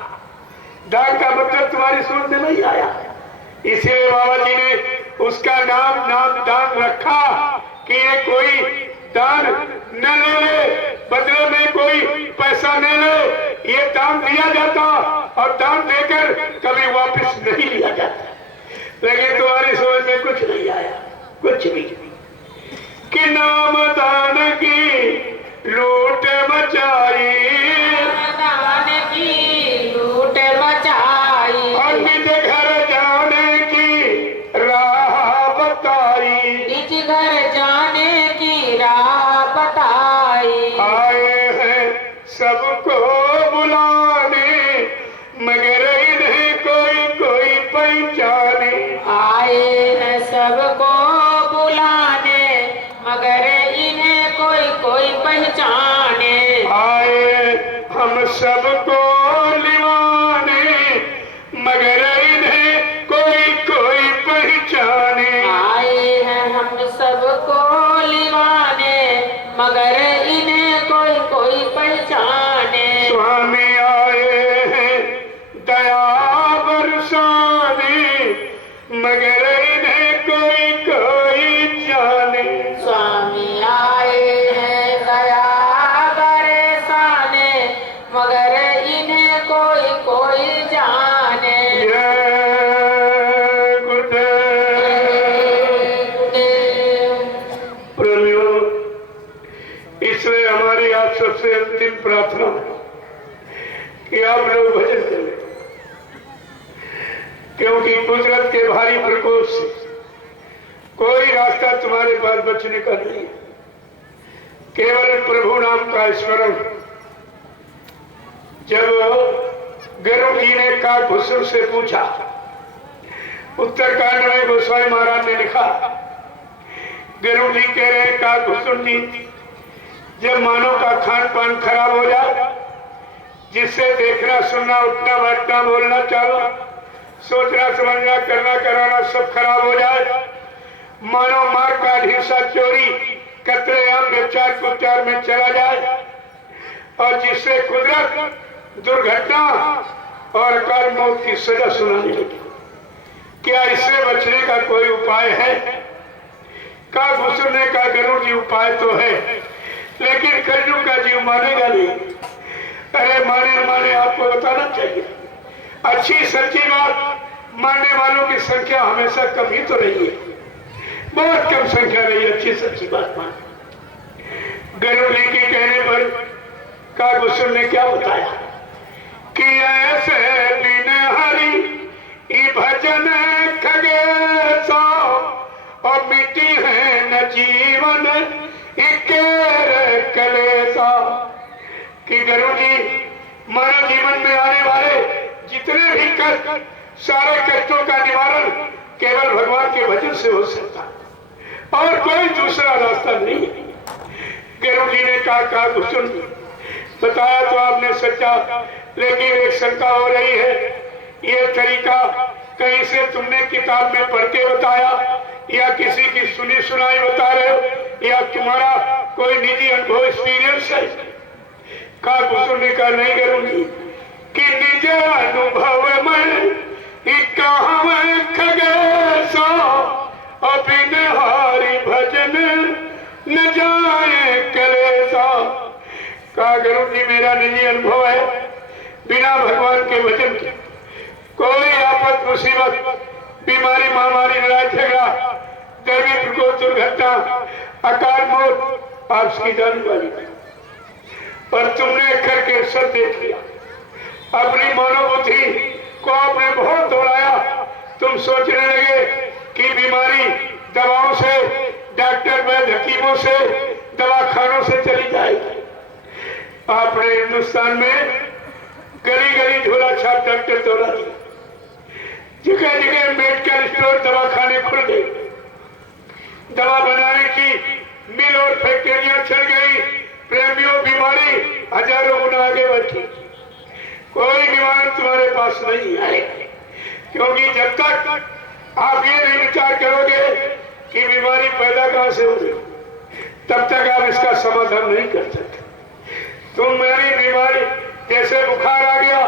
दान का मतलब तुम्हारी समझ में नहीं आया। इसीलिए बाबा जी ने उसका नाम दान रखा कि ये कोई दान न ले, बदले में कोई पैसा न ले। ये दान दिया जाता और दान देकर कभी वापस नहीं लिया जाता। लेकिन तुम्हारी समझ में कुछ नहीं आया, कुछ भी। कि नाम दान की लूट मचाई, दान की लूट मचाई, और निज घर जाने की राह बताई, निज घर जाने की राह बताई। आए हैं सबको बुलाने मगर इन्हें कोई कोई पहचाने, आए हैं सबको बुलाने मगर इन्हें कोई कोई पहचाने। आए हम सबको लिवाने मगर इन्हें कोई कोई पहचाने, आए हैं हम सबको लिवाने मगर इन्हें कोई कोई पहचाने। स्वामी आए हैं दया बरसाने मगर इन्हें कोई कोई जाने, स्वामी आए हैं दया बरसाने मगर इन्हें कोई कोई जाने। जय गुरुदेव। प्रेमियों, इसलिए हमारी आप सबसे अंतिम प्रार्थना है कि आप लोग भजन करें, क्योंकि कुदरत के भारी प्रकोप से कोई रास्ता तुम्हारे पास बचने का नहीं है। केवल प्रभु नाम का स्मरण। जब गरुड़ जी ने काकभूषण से पूछा, उत्तरकांड में गोस्वामी महाराज ने लिखा, गरुड़ जी कह रहे हैं काकभूषण जी, जब मानव का खान पान खराब हो जाए, जिससे देखना सुनना उठना बैठना बोलना चालना सोचना समझना करना कराना सब खराब हो जाए, मानव मार का हिंसा चोरी कतलेआम व्यभिचार कुचार में चला जाए, और जिससे कुदरत दुर्घटना और अकाल मौत की सजा सुनाने लगी, क्या इससे बचने का कोई उपाय है? काकभूषण ने कहा, गरुड़ जी उपाय तो है, लेकिन कलयुग का जीव मानेगा नहीं। अरे माने आपको बताना चाहिए। अच्छी सच्ची बात मानने वालों की संख्या हमेशा कम ही तो रही है, बहुत कम संख्या रही है अच्छी सच्ची बात मान। गरुड़ जी के कहने पर काकभूषण ने क्या बताया कि ऐसे बिन हरि ई भजन खगेसा, और मिट्टी है न जीवन इकेर कलेसा। कि गरुड़ जी, मानव जीवन में आने वाले जितने भी कष्ट, सारे कष्टों का निवारण केवल भगवान के भजन से हो सकता है, और कोई दूसरा रास्ता नहीं है। गरुड़ जी ने कहा, काकभूषण बताया तो आपने सच्चा, लेकिन एक शंका हो रही है, ये तरीका कहीं से तुमने किताब में पढ़ के बताया या किसी की सुनी सुनाई बता रहे हो, या तुम्हारा कोई निजी अनुभव एक्सपीरियंस है? काकभूषण ने कहा, नहीं गरुड़ जी, कि निज अनुभव में खगेसा, बिन हरि भजन न जाए कलेसा। कहा, गरुड़ जी मेरा निजी अनुभव है, बिना भगवान के भजन के कोई आफत मुसीबत बीमारी महामारी लड़ाई झगड़ा दैवी प्रकोप दुर्घटना अकाल मौत आपकी जाने वाली है। पर तुमने करके सब देख लिया, अपनी मनोबुद्धि को आपने बहुत दौड़ाया। तुम सोचने लगे कि बीमारी दवाओं से, डॉक्टर वैद्य हकीमों से, दवाखानों से चली जाएगी। आपने हिंदुस्तान में गली गली झोला छाप डॉक्टर दौड़ा दिया, जगह जगह मेडिकल स्टोर, दवाखाने खुल गए, दवा बनाने की मिल और फैक्ट्रियां चल गई। प्रेमियों, बीमारी हजारों गुना आगे बढ़ी। कोई बीमारी तुम्हारे पास नहीं है, क्योंकि जब तक आप ये नहीं विचार करोगे कि बीमारी पैदा कहां से हो रही, तब तक आप इसका समाधान नहीं कर सकते। तुम मेरी बीमारी, जैसे बुखार आ गया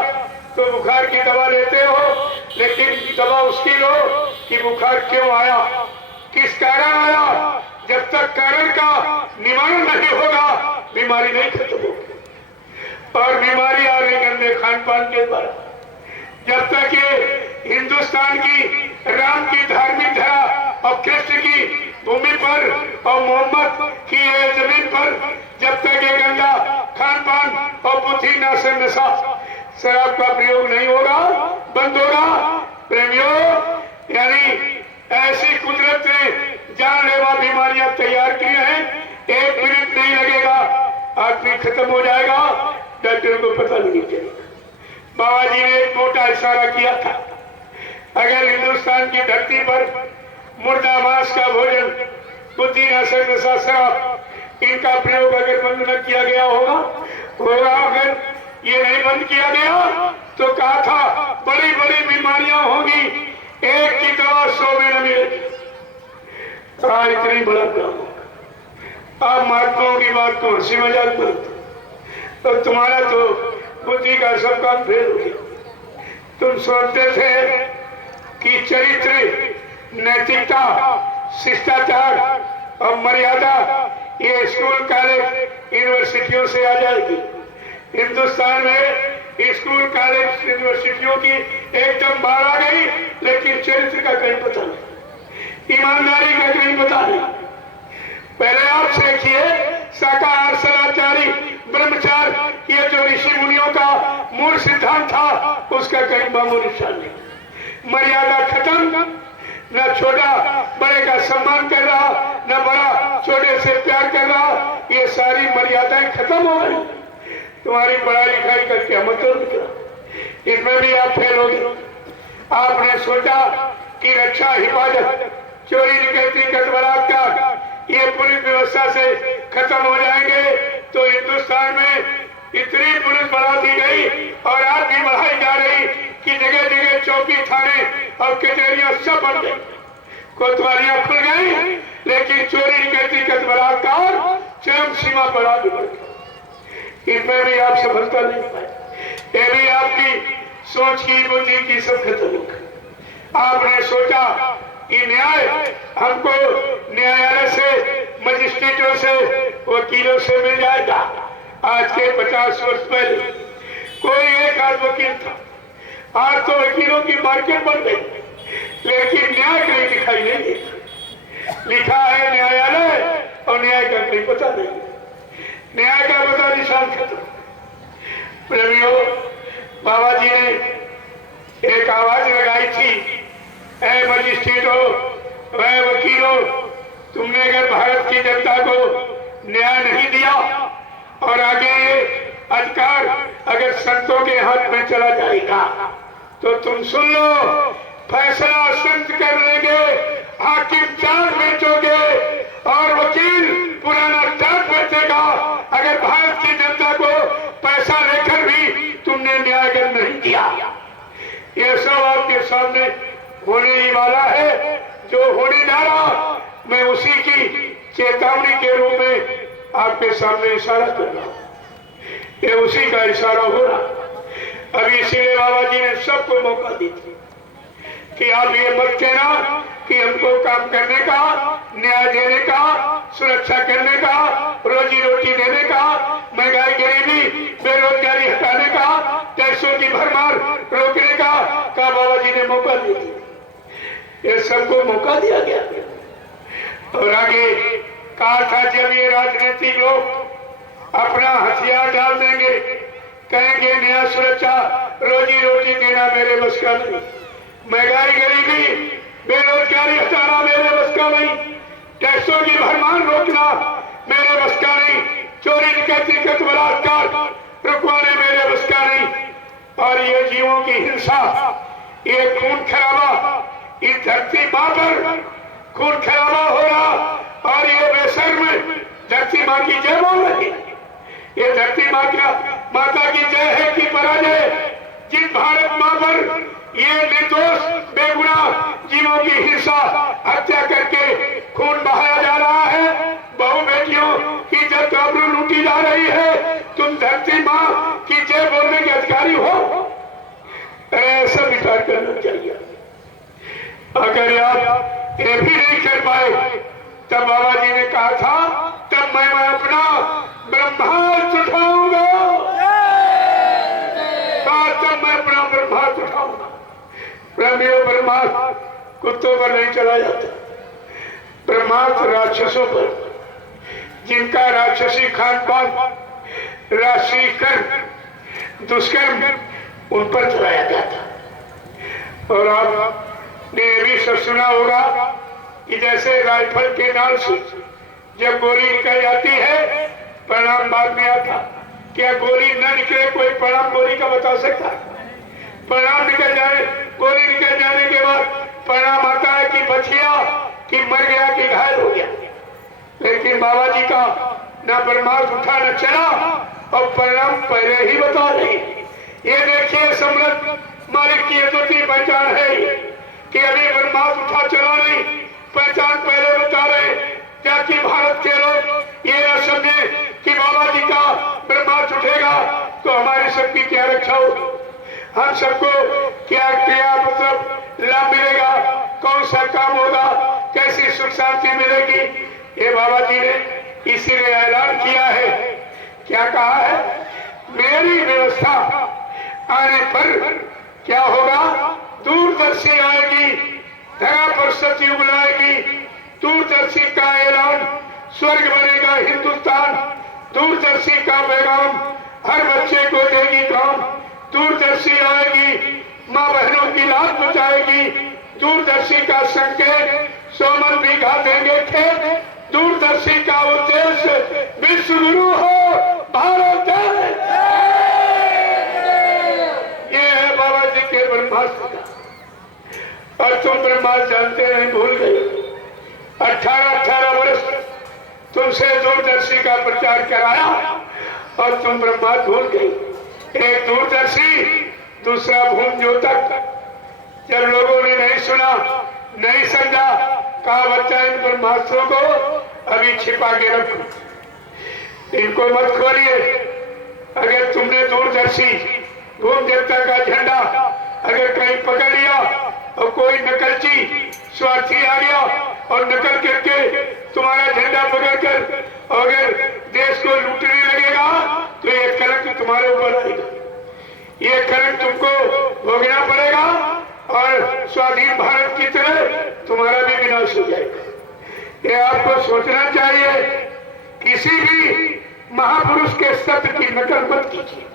तो बुखार की दवा लेते हो, लेकिन दवा उसकी लो कि बुखार क्यों आया, किस कारण आया। जब तक कारण का निवारण नहीं होगा, बीमारी नहीं खत्म होगी। और बीमारी आ रही गंदे खान पान के द्वारा। जब तक ये हिंदुस्तान की राम की धार्मिक धरा और कृष्ण की भूमि पर और मोहम्मद की ये जमीन पर जब तक ये गंदा खान पान और बुद्धि नाशन नशा शराब का प्रयोग नहीं होगा, बंद होगा। प्रेमियों, यानी ऐसी कुदरत ने जानलेवा बीमारियां तैयार की हैं, 1 मिनट नहीं लगेगा, आदमी खत्म हो जाएगा, डॉक्टर को पता नहीं चलेगा। बाबा जी ने एक मोटा इशारा किया था, अगर हिंदुस्तान की धरती पर मुर्दा मांस का भोजन, बुद्धि नाशक नशा शराब, इनका प्रयोग अगर बंद न किया गया होगा, अगर ये नहीं बंद किया गया तो कहा था बड़ी बड़ी बीमारियां होगी, एक की दवा 100 में न मिलेगी। इतनी बड़ा काम होगा। आप महात्माओं की बात को हंसी मजाक करते, तो तुम्हारा तो बुद्धि का सब काम फेल हो गया। तुम सोचते थे कि चरित्र, नैतिकता, शिष्टाचार और मर्यादा ये स्कूल, कॉलेज, यूनिवर्सिटियों से आ जाएगी। हिंदुस्तान में स्कूल, कॉलेज, यूनिवर्सिटियों की एकदम बाढ़ आ गई, लेकिन चरित्र का कहीं पता नहीं, ईमानदारी का कहीं पता नहीं। पहले आप देखिए, शाकाहार, सदाचारी, ब्रह्मचार, ये जो ऋषि मुनियों का मूल सिद्धांत था, उसका कहीं मामूली निशान नहीं। मर्यादा खत्म, न छोटा बड़े का सम्मान कर रहा, न बड़ा छोटे से प्यार कर रहा, ये सारी मर्यादाएं खत्म हो गई। तुम्हारी पढ़ाई लिखाई का क्या मतलब निकला, इसमें भी आप फेल हो गए। आपने सोचा कि रक्षा, हिफाजत, चोरी डकैती, बलात्कार ये पुलिस व्यवस्था से खत्म हो जाएंगे, तो हिंदुस्तान में इतनी पुलिस बढ़ा दी गई और आज भी बढ़ाई जा रही कि जगह जगह चौकी, थाने और कचहरियां सब बन गई, कोतवालियां खुल गई, लेकिन चोरी डकैती, बलात्कार चरम सीमा पर आगे बढ़ गई। इसमें भी आप सफलता नहीं पाए। ये भी आपकी सोच की, बुद्धि की सब खत्म हो गई। आपने सोचा कि न्याय हमको न्यायालय से, मजिस्ट्रेटों से, वकीलों से मिल जाएगा। आज के 50 वर्ष पहले कोई एक आध वकील था, आज तो वकीलों की मार्केट बन गई, लेकिन न्याय कहीं दिखाई नहीं देता। लिखा है न्यायालय और न्याय का कहीं पता नहीं, न्याय का पता निशान खत्म। प्रेमियों, बाबा जी ने एक आवाज लगाई थी, ऐ मजिस्ट्रेटों, ऐ वकीलों, तुमने अगर भारत की जनता को न्याय नहीं दिया और आगे ये अधिकार अगर संतों के हाथ में चला जाएगा, तो तुम सुन लो, फैसला संत कर लेंगे, हाकिम चार्ज बेचोगे और वकील पुराना चार्ज बेचेगा। अगर भारत की जनता को पैसा लेकर भी तुमने न्याय नहीं दिया, ये सब आपके सामने होने ही वाला है। जो होने जा रहा, मैं उसी की चेतावनी के रूप में आपके सामने इशारा कर रहा हूं, ये उसी का इशारा हो रहा। अभी इसीलिए बाबा जी ने सबको मौका दी थी कि आप ये मत कहना कि हमको काम करने का, न्याय देने का, सुरक्षा करने का, रोजी रोटी देने का, महंगाई, गरीबी, बेरोजगारी हटाने का, टैक्सों की भरमार रोकने का बाबा जी ने मौका दिया। ये सबको मौका दिया गया और आगे कहा था, जब ये राजनीतिक लोग अपना हथियार डाल देंगे, कहेंगे न्याय सुरक्षा रोजी रोटी देना मेरे बस का नहीं, महंगाई गरीबी बेरोजगारी हटाना मेरे बस का नहीं, टैक्सों की भरमार रोकना मेरे बस का नहीं, चोरी डकैती कत्ल बलात्कार रुकवाने मेरे बस का नहीं। और ये जीवों की हिंसा, ये खून खराबा, इस धरती माँ पर खून खराबा हो रहा और ये बेशर्म धरती माँ की जय बोल रही। ये धरती माँ का माता की जय है कि पराजय। जिन भारत माँ पर ये निर्दोष बेगुनाह जीवों की हिंसा हत्या करके खून बहाया जा रहा है, बहु बेटियों की इज्जत आबरू लूटी जा रही है, तुम धरती माँ की जय बोलने के अधिकारी हो? ऐसा विचार करना चाहिए। अगर आप ये भी नहीं कर पाए, तब बाबा जी ने कहा था, तब मैं अपना ब्रह्मास्त्र उठाऊंगा, तब मैं अपना ब्रह्मास्त्र उठाऊंगा। ब्रह्मास्त्र कुत्तों पर नहीं चला जाता, ब्रह्मास्त्र राक्षसों पर, जिनका राक्षसी खान पान, राशि कर्म, दुष्कर्म उन पर चलाया जाता। और आपने ये भी सब सुना होगा कि जैसे राइफल के नाल से जब गोली निकल जाती है, परिणाम बाद में आता। क्या गोली न निकले कोई परिणाम गोली का बता सकता है? परिणाम निकल जाए, गोली निकल जाने के बाद परिणाम आता है कि बच गया, कि मर गया, कि घायल हो गया। लेकिन बाबा जी का ना ब्रह्मास्त्र उठा न चला और परिणाम पहले ही बता रहे। ये देखिए सम्राट मालिक की अद्वितीय पहचान है कि अभी ब्रह्मास्त्र उठा चला नहीं, पहचान पहले बता रहे, ताकि भारत के लोग ये न समझे कि बाबा जी का ब्रह्मास्त्र उठेगा तो हमारी सबकी क्या रक्षा होगी, हम सबको क्या क्या मतलब लाभ मिलेगा, कौन सा काम होगा, कैसी सुख शांति मिलेगी। ये बाबा जी ने इसीलिए ऐलान किया है, क्या कहा है, मेरी व्यवस्था आने पर क्या होगा, दूरदर्शी आएगी, धरा पर सतयुग लाएगी, दूरदर्शी का ऐलान, स्वर्ग बनेगा हिंदुस्तान, दूरदर्शी का पैगाम हर बच्चे को देगी काम, दूरदर्शी आएगी, माँ बहनों की लाज बचाएगी, दूरदर्शी का संकेत 100 मन बीघा देंगे खेत, दूरदर्शी का उद्देश्य विश्व गुरु हो भारत। ये है बाबा जी के ब्रह्मास्त्र का। और तुम ब्रह्मास्त्र जानते नहीं, भूल गए। 18-18 वर्ष तुमसे दूरदर्शी का प्रचार कराया और तुम ब्रह्मास्त्र भूल गई। एक दूरदर्शी, दूसरा भूम ज्योतक। जब लोगों ने नहीं सुना, नहीं समझा, कहा बच्चा इन ब्रह्मास्त्रों को अभी छिपा के रखो, इनको मत खोलिए। अगर तुमने दूरदर्शी भूम देवता का झंडा अगर कहीं पकड़ लिया और कोई नकलची स्वार्थी आ गया और नकल करके तुम्हारा झंडा पकड़कर अगर देश को लूटने लगेगा तो ये कलंक तुम्हारे ऊपर आएगा, ये कलंक तुमको भोगना पड़ेगा और स्वाधीन भारत की तरह तुम्हारा भी विनाश हो जाएगा। ये आपको सोचना चाहिए। किसी भी महापुरुष के सत्य की नकल मत कीजिए,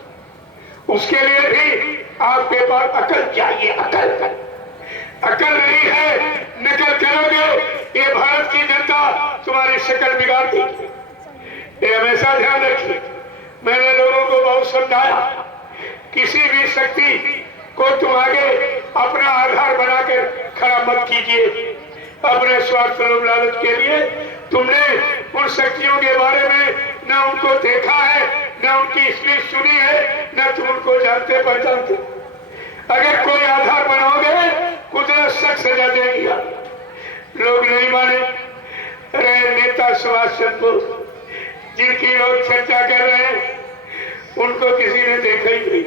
उसके लिए भी आपके पास अकल चाहिए। अकल नहीं है, नकल करोगे ये भारत की जनता तुम्हारी शक्ल बिगाड़ देगी। ये हमेशा ध्यान रखिए। मैंने लोगों को बहुत समझाया, किसी भी शक्ति को तुम आगे अपना आधार बनाकर खड़ा मत कीजिए। अपने स्वार्थ लालच के लिए तुमने उन शक्तियों के बारे में न उनको देखा है, न उनकी स्पीच सुनी है, न तुम उनको जानते पहचानते। अगर कोई आधार बनाओगे कुदरत सख्त सजा देगी। लोग नहीं माने। अरे नेता सुभाष चंद्र बोस जिनकी लोग चर्चा कर रहे हैं, उनको किसी ने देखा ही नहीं।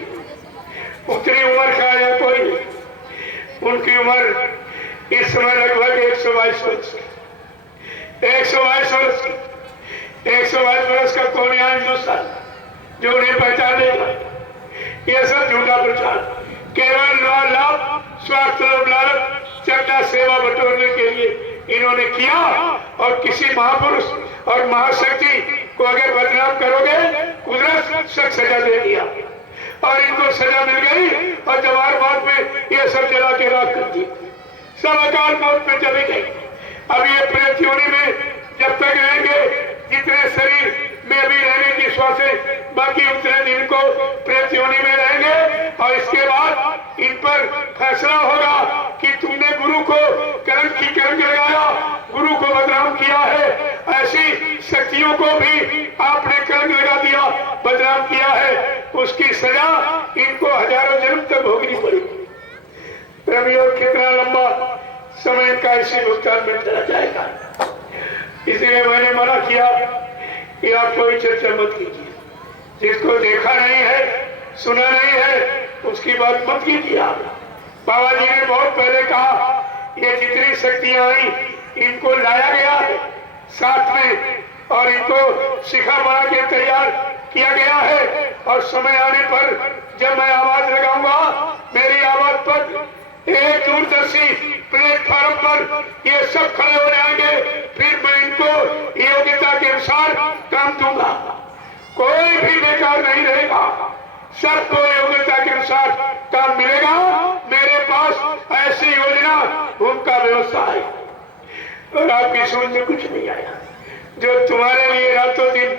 उतनी उम्र का या कोई नहीं। उनकी उम्र इस समय लगभग 122 वर्ष। 122 वर्ष 122 वर्ष का कौन है हिंदुस्तान जो उन्हें पहचानेगा? यह सब झूठा प्रचार, केवल लाभ, स्वार्थ, लालच, चर्चा, सेवा बटोरने के लिए इन्होंने किया। और किसी महापुरुष और महाशक्ति को अगर बदनाम करोगे कुदरत सख्त सजा दे दिया। और इनको सजा मिल गई और जवाहरबाद में ये सब जला के राख कर दी, सब अकाल मौत में चले गए। अब ये प्रेत योनि में जब तक रहेंगे, जितने शरीर में अभी रहने की श्वासें बाकी उतने दिन को प्रेत योनि में रहेंगे। और इसके बाद इन पर फैसला होगा कि तुमने गुरु को कलंक लगाया, गुरु को बदनाम किया है, ऐसी शक्तियों को भी आपने कलंक लगा दिया, बदनाम किया है, उसकी सजा इनको हजारों जन्म तक भोगनी पड़ेगी। प्रेमियों, कितना लंबा समय का इसी भुगतान में चला जाएगा। इसलिए मैंने मना किया कि आप कोई चर्चा मत कीजिए, जिसको देखा नहीं है, सुना नहीं है, उसकी बात मत कीजिए। आप बाबा जी ने बहुत पहले कहा, ये जितनी शक्तियां आई इनको लाया गया है साथ में और इनको शिखा बना के तैयार किया गया है। और समय आने पर जब मैं आवाज लगाऊंगा, मेरी आवाज पर एक दूरदर्शी प्लेटफॉर्म पर ये सब खड़े हो जाएंगे, फिर मैं इनको योग्यता के अनुसार काम दूंगा। कोई भी बेकार नहीं रहेगा, सबको योग्यता के अनुसार काम मिलेगा। मेरे पास ऐसी योजना, उनका व्यवस्था है और आपकी समझ में कुछ नहीं आया। जो तुम्हारे लिए रातों दिन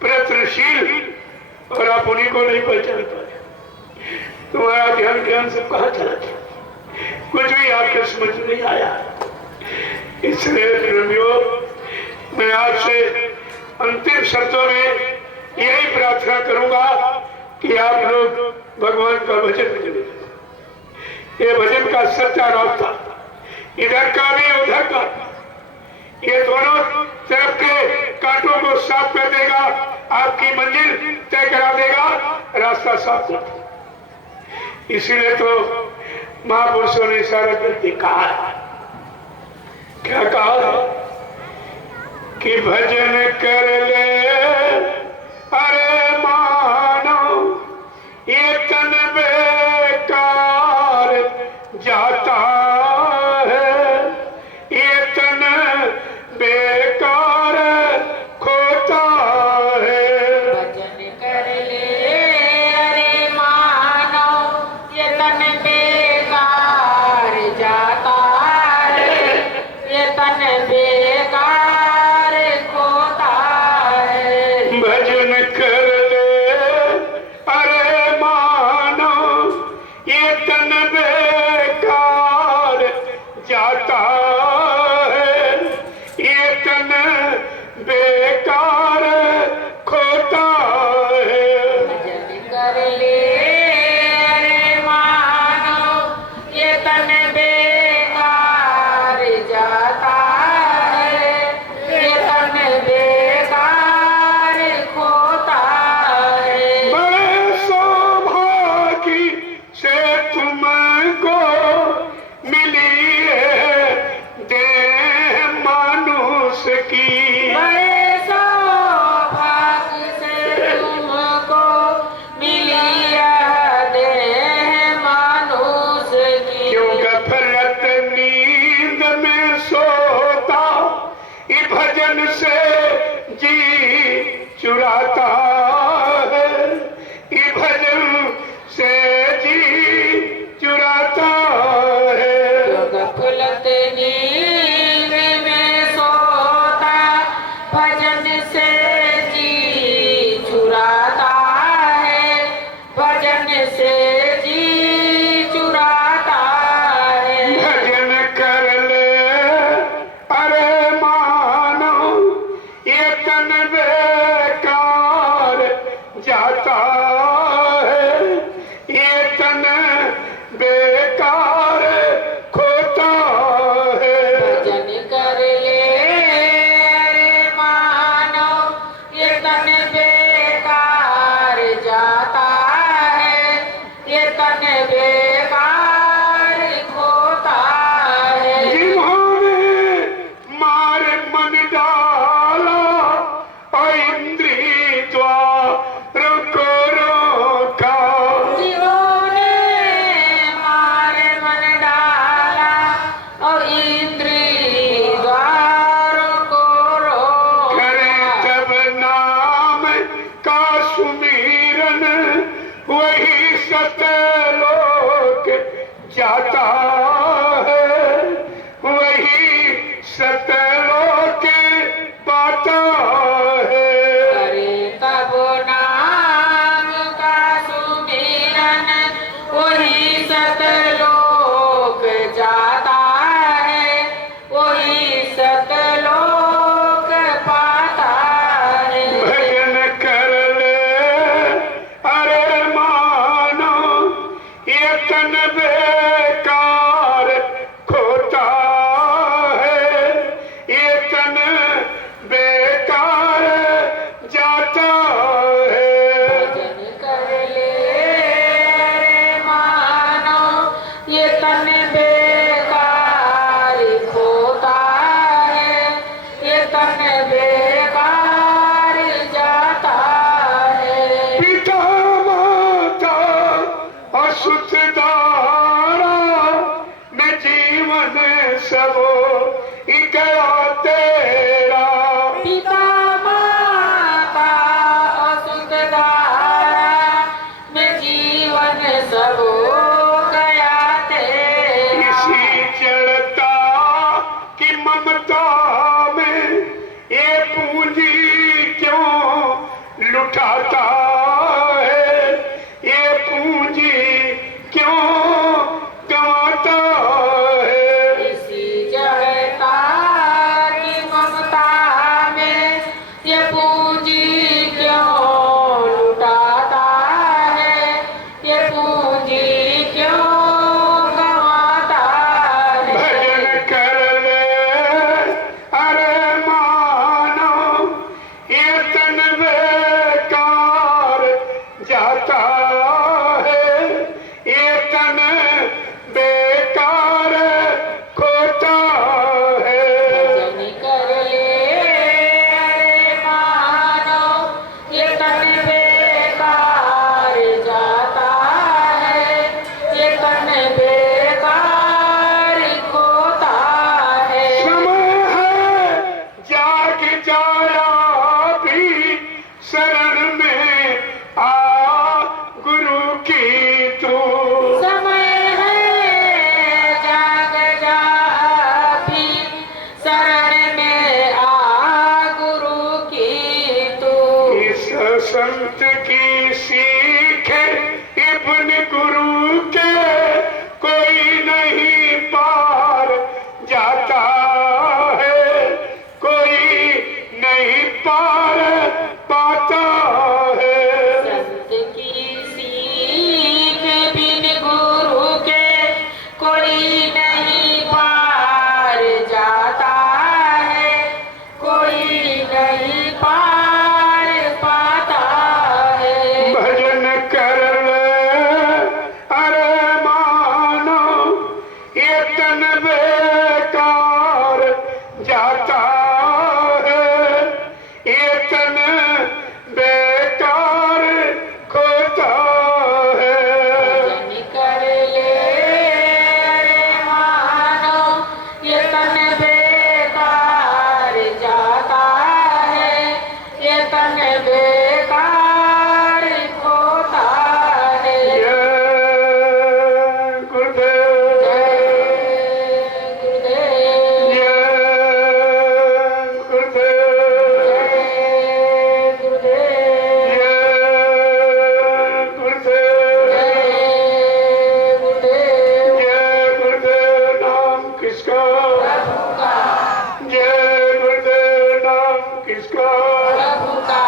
प्रयत्नशील और आप उन्हीं को नहीं पहचान पाए, तुम्हारा ध्यान सब कहाँ चला गया, कुछ भी आपके समझ में नहीं आया। इसलिए प्रेमियों, मैं आपसे अंतिम शब्दों में यही प्रार्थना करूंगा कि आप लोग भगवान का भजन करें। ये भजन का सच्चा रास्ता, इधर का भी उधर का, ये दोनों तरफ के कांटों को साफ कर देगा, आपकी मंजिल तय करा देगा, रास्ता साफ कर देगा। इसीलिए तो महापुरुषों ने इशारा करके कहा, क्या कहा कि भजन कर ले अरे मानो, ये तन बेकार जाता है, ये तन बेकार खोता है। भजन कर ले अरे मानो, ये तन बेकार जाता है, ये तन बेकार खोता है। भजन कर ले अरे मानो, ये तन बेकार जाता है, ये तन बेकार खोता है। भजन कर ले अरे मानो, ये तन बेकार जाता है, ये तन बेकार खोता है। बड़े सौभाग्य से तुमको मिली है देह मानुष की। बड़े सौभाग्य से तुमको मिली है देह मानुष की। क्यों गफलत नींद में सोता, ये भजन से जी चुराता है, ये भजन से जी चुराता है। गफलत नींद में सोता, भजन से जी चुराता है, भजन से जी चुराता है। भजन कर ले अरे मानो, ये तन बेकार जाता है, ये तन बेकार खोता है। जीवन सबो इकरा तेरा। पिता माता असुत धारा में जीवन सब गया तेरा। इसी जड़ता की ममता में ये पूंजी क्यों लुटाता है, ये पूंजी क्यों गंवाता है। इसी जड़ता की ममता में ये पूंजी क्यों लुटाता है, ये पूंजी क्यों गंवाता है। भजन कर ले अरे मानो ये तन बेकार जाता है, ये तन बेकार खोता है। भजन कर ले अरे मानो ये तन बेकार जाता है, ये तन बेकार खोता है। समय है जाग जाया भी शरण में आ गुरु की तू। समय है जाग जा भी शरण में आ गुरु की तू। इस संत की सीख इब्न गुरु के कोई नहीं पार जाता है, कोई नहीं पार पाता है। संत की सीख बिन गुरु के कोई नहीं पार जाता है, कोई नहीं पार पाता है। भजन कर ले अरे मानो ये तन बेकार जाता है, ये तन बेकार खोता है। भजन कर ले अरे मानो ये तन बेकार जाता है, ये तन बेकार खोता है। जय गुरुदेव, जय गुरुदेव, जय गुरुदेव, जय गुरुदेव, जय गुरुदेव, जय गुरुदेव। जय गुरुदेव नाम किसका, प्रभु का, जय गुरुदेव नाम किसका, प्रभु का,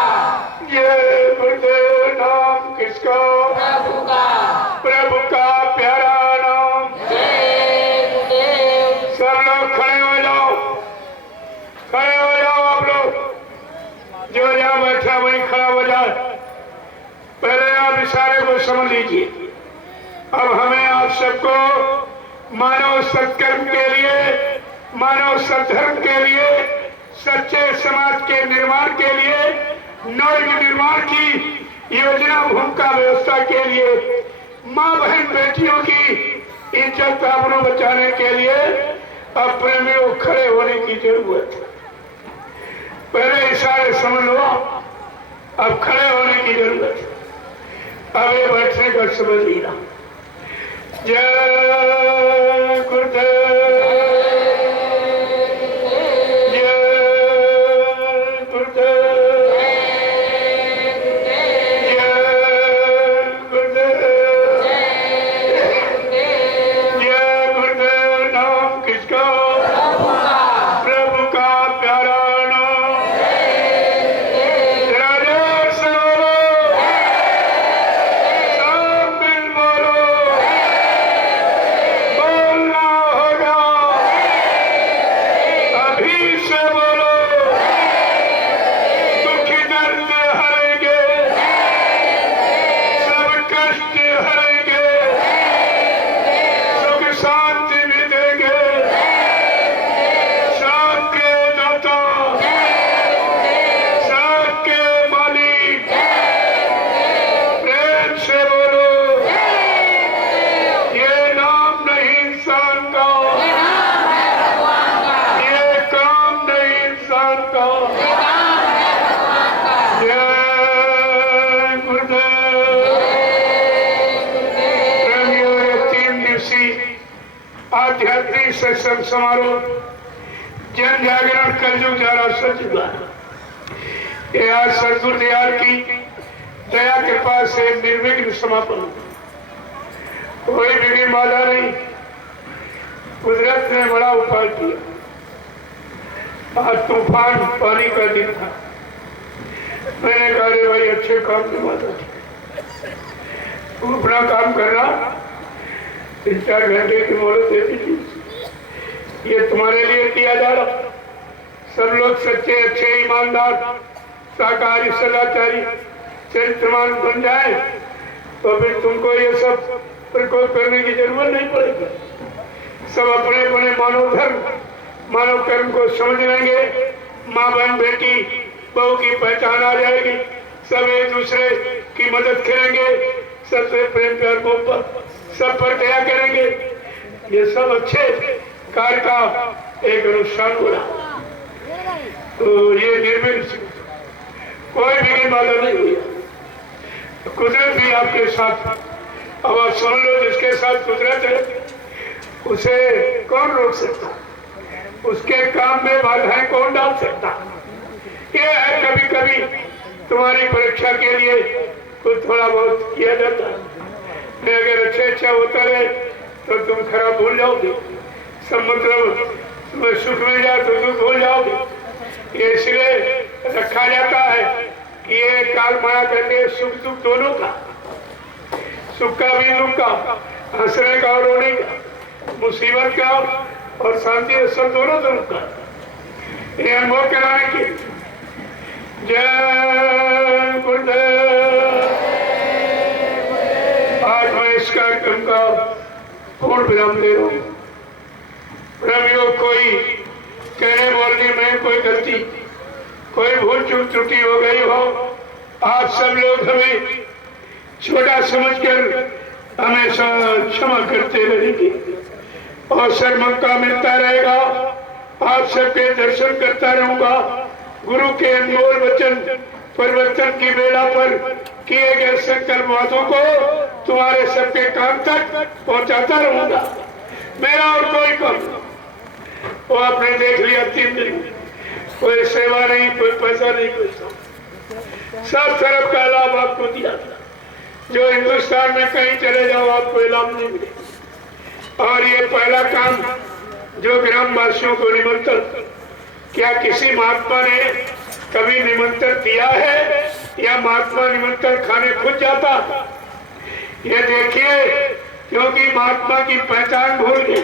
जय गुरुदेव नाम किसका, प्रभु का। प्रभु का प्यारा नाम। जय गुरुदेव। सब लोग खड़े हो जाओ, खड़े हो जाओ आप लोग, जो जहाँ बैठा वहीं खड़ा हो जाए। पहले आप इशारे को समझ लीजिए। अब हमें आप सबको मानव सत्कर्म के लिए, मानव सद्धर्म के लिए, सच्चे समाज के निर्माण के लिए, नव निर्माण की योजना भूमिका व्यवस्था के लिए, माँ बहन बेटियों की इज्जत आबरू बचाने के लिए अब प्रेमियों खड़े होने की जरूरत है। पहले इशारे समझ लो, अब खड़े होने की जरूरत है। अब ये बैठने का समझ लीजिए। जय गुरुदेव, जय गुरुदेव, जय गुरुदेव, जय गुरुदेव नाम किसका, प्रभु का प्यारा नाम। राजेश से बोलो, सब मिल बोलो, बोलना होगा आध्यात्मिक सत्संग समारोह जन जागरण कलयुग जारा सचुगा। ये आज सदगुरु दयाल की दया कृपा से निर्विघ्न समापन, कोई विघ्न बाधा नहीं। कुदरत ने बड़ा उपाय किया। आज तूफान पानी का दिन था। मैंने कहा रे भाई अच्छे काम की बात है, तू अपना काम करना, 3-4 घंटे की मोहलत दे दीजिए। ये तुम्हारे लिए किया जा रहा। सब लोग सच्चे अच्छे ईमानदार शाकाहारी सदाचारी चरित्रवान बन जाए तो फिर तुमको ये सब प्रकोप करने की जरूरत नहीं पड़ेगी। सब अपने अपने मानव धर्म मानव कर्म को समझ लेंगे। माँ बहन बेटी बहू की पहचान आ जाएगी। सब एक दूसरे की मदद करेंगे, सबसे प्रेम प्यार मोहब्बत सब पर दया करेंगे। ये सब अच्छे कार्य का एक अनुष्ठान हो रहा। तो ये निर्विघ्न, कोई विघ्न बाधा नहीं हुई। कुदरत भी आपके साथ। अब आप सुन लो, जिसके साथ कुदरत है उसे कौन रोक सकता, उसके काम में बाधाएं कौन डाल सकता। ये है कभी कभी तुम्हारी परीक्षा के लिए कुछ थोड़ा बहुत किया जाता है। अगर अच्छा होता रहे तो तुम खराब भूल जाओगे। सब मतलब तुम्हें सुख मिल जाए तो दुख भूल जाओगे। ये इसलिए रखा जाता है कि ये काल माया करके सुख दुख दोनों का, सुख का भी दुख का, हंसने का और रोने का, मुसीबत का और शांति सब दोनों तरफ का ये अनुभव कराने के। जय गुरुदेव। आज मैं इस कार्यक्रम का पूर्ण विराम दे रहा हूँ। प्रेमियों, कोई कहने बोलने में कोई गलती, कोई भूल चूक त्रुटि हो गई हो, आप सब लोग हमें छोटा समझकर हमेशा क्षमा करते रहेंगे। और सर मौका मिलता रहेगा, आप सबके दर्शन करता रहूंगा। गुरु के अनमोल वचन परिवर्तन की बेला पर किए गए संकल्प बातों को तुम्हारे सबके काम तक पहुंचाता रहूंगा। मेरा और कोई काम, वो आपने देख लिया 3 दिन, कोई सेवा नहीं, कोई पैसा नहीं, कोई सब तरफ का लाभ आपको दिया था। जो हिंदुस्तान में कहीं चले जाओ आपको लाभ नहीं मिलेगा। और ये पहला काम जो ग्रामवासियों को निमंत्रण, क्या किसी महात्मा ने कभी निमंत्रण दिया है या महात्मा निमंत्रण खाने खुद जाता? ये देखिए, क्योंकि महात्मा की पहचान भूल गई।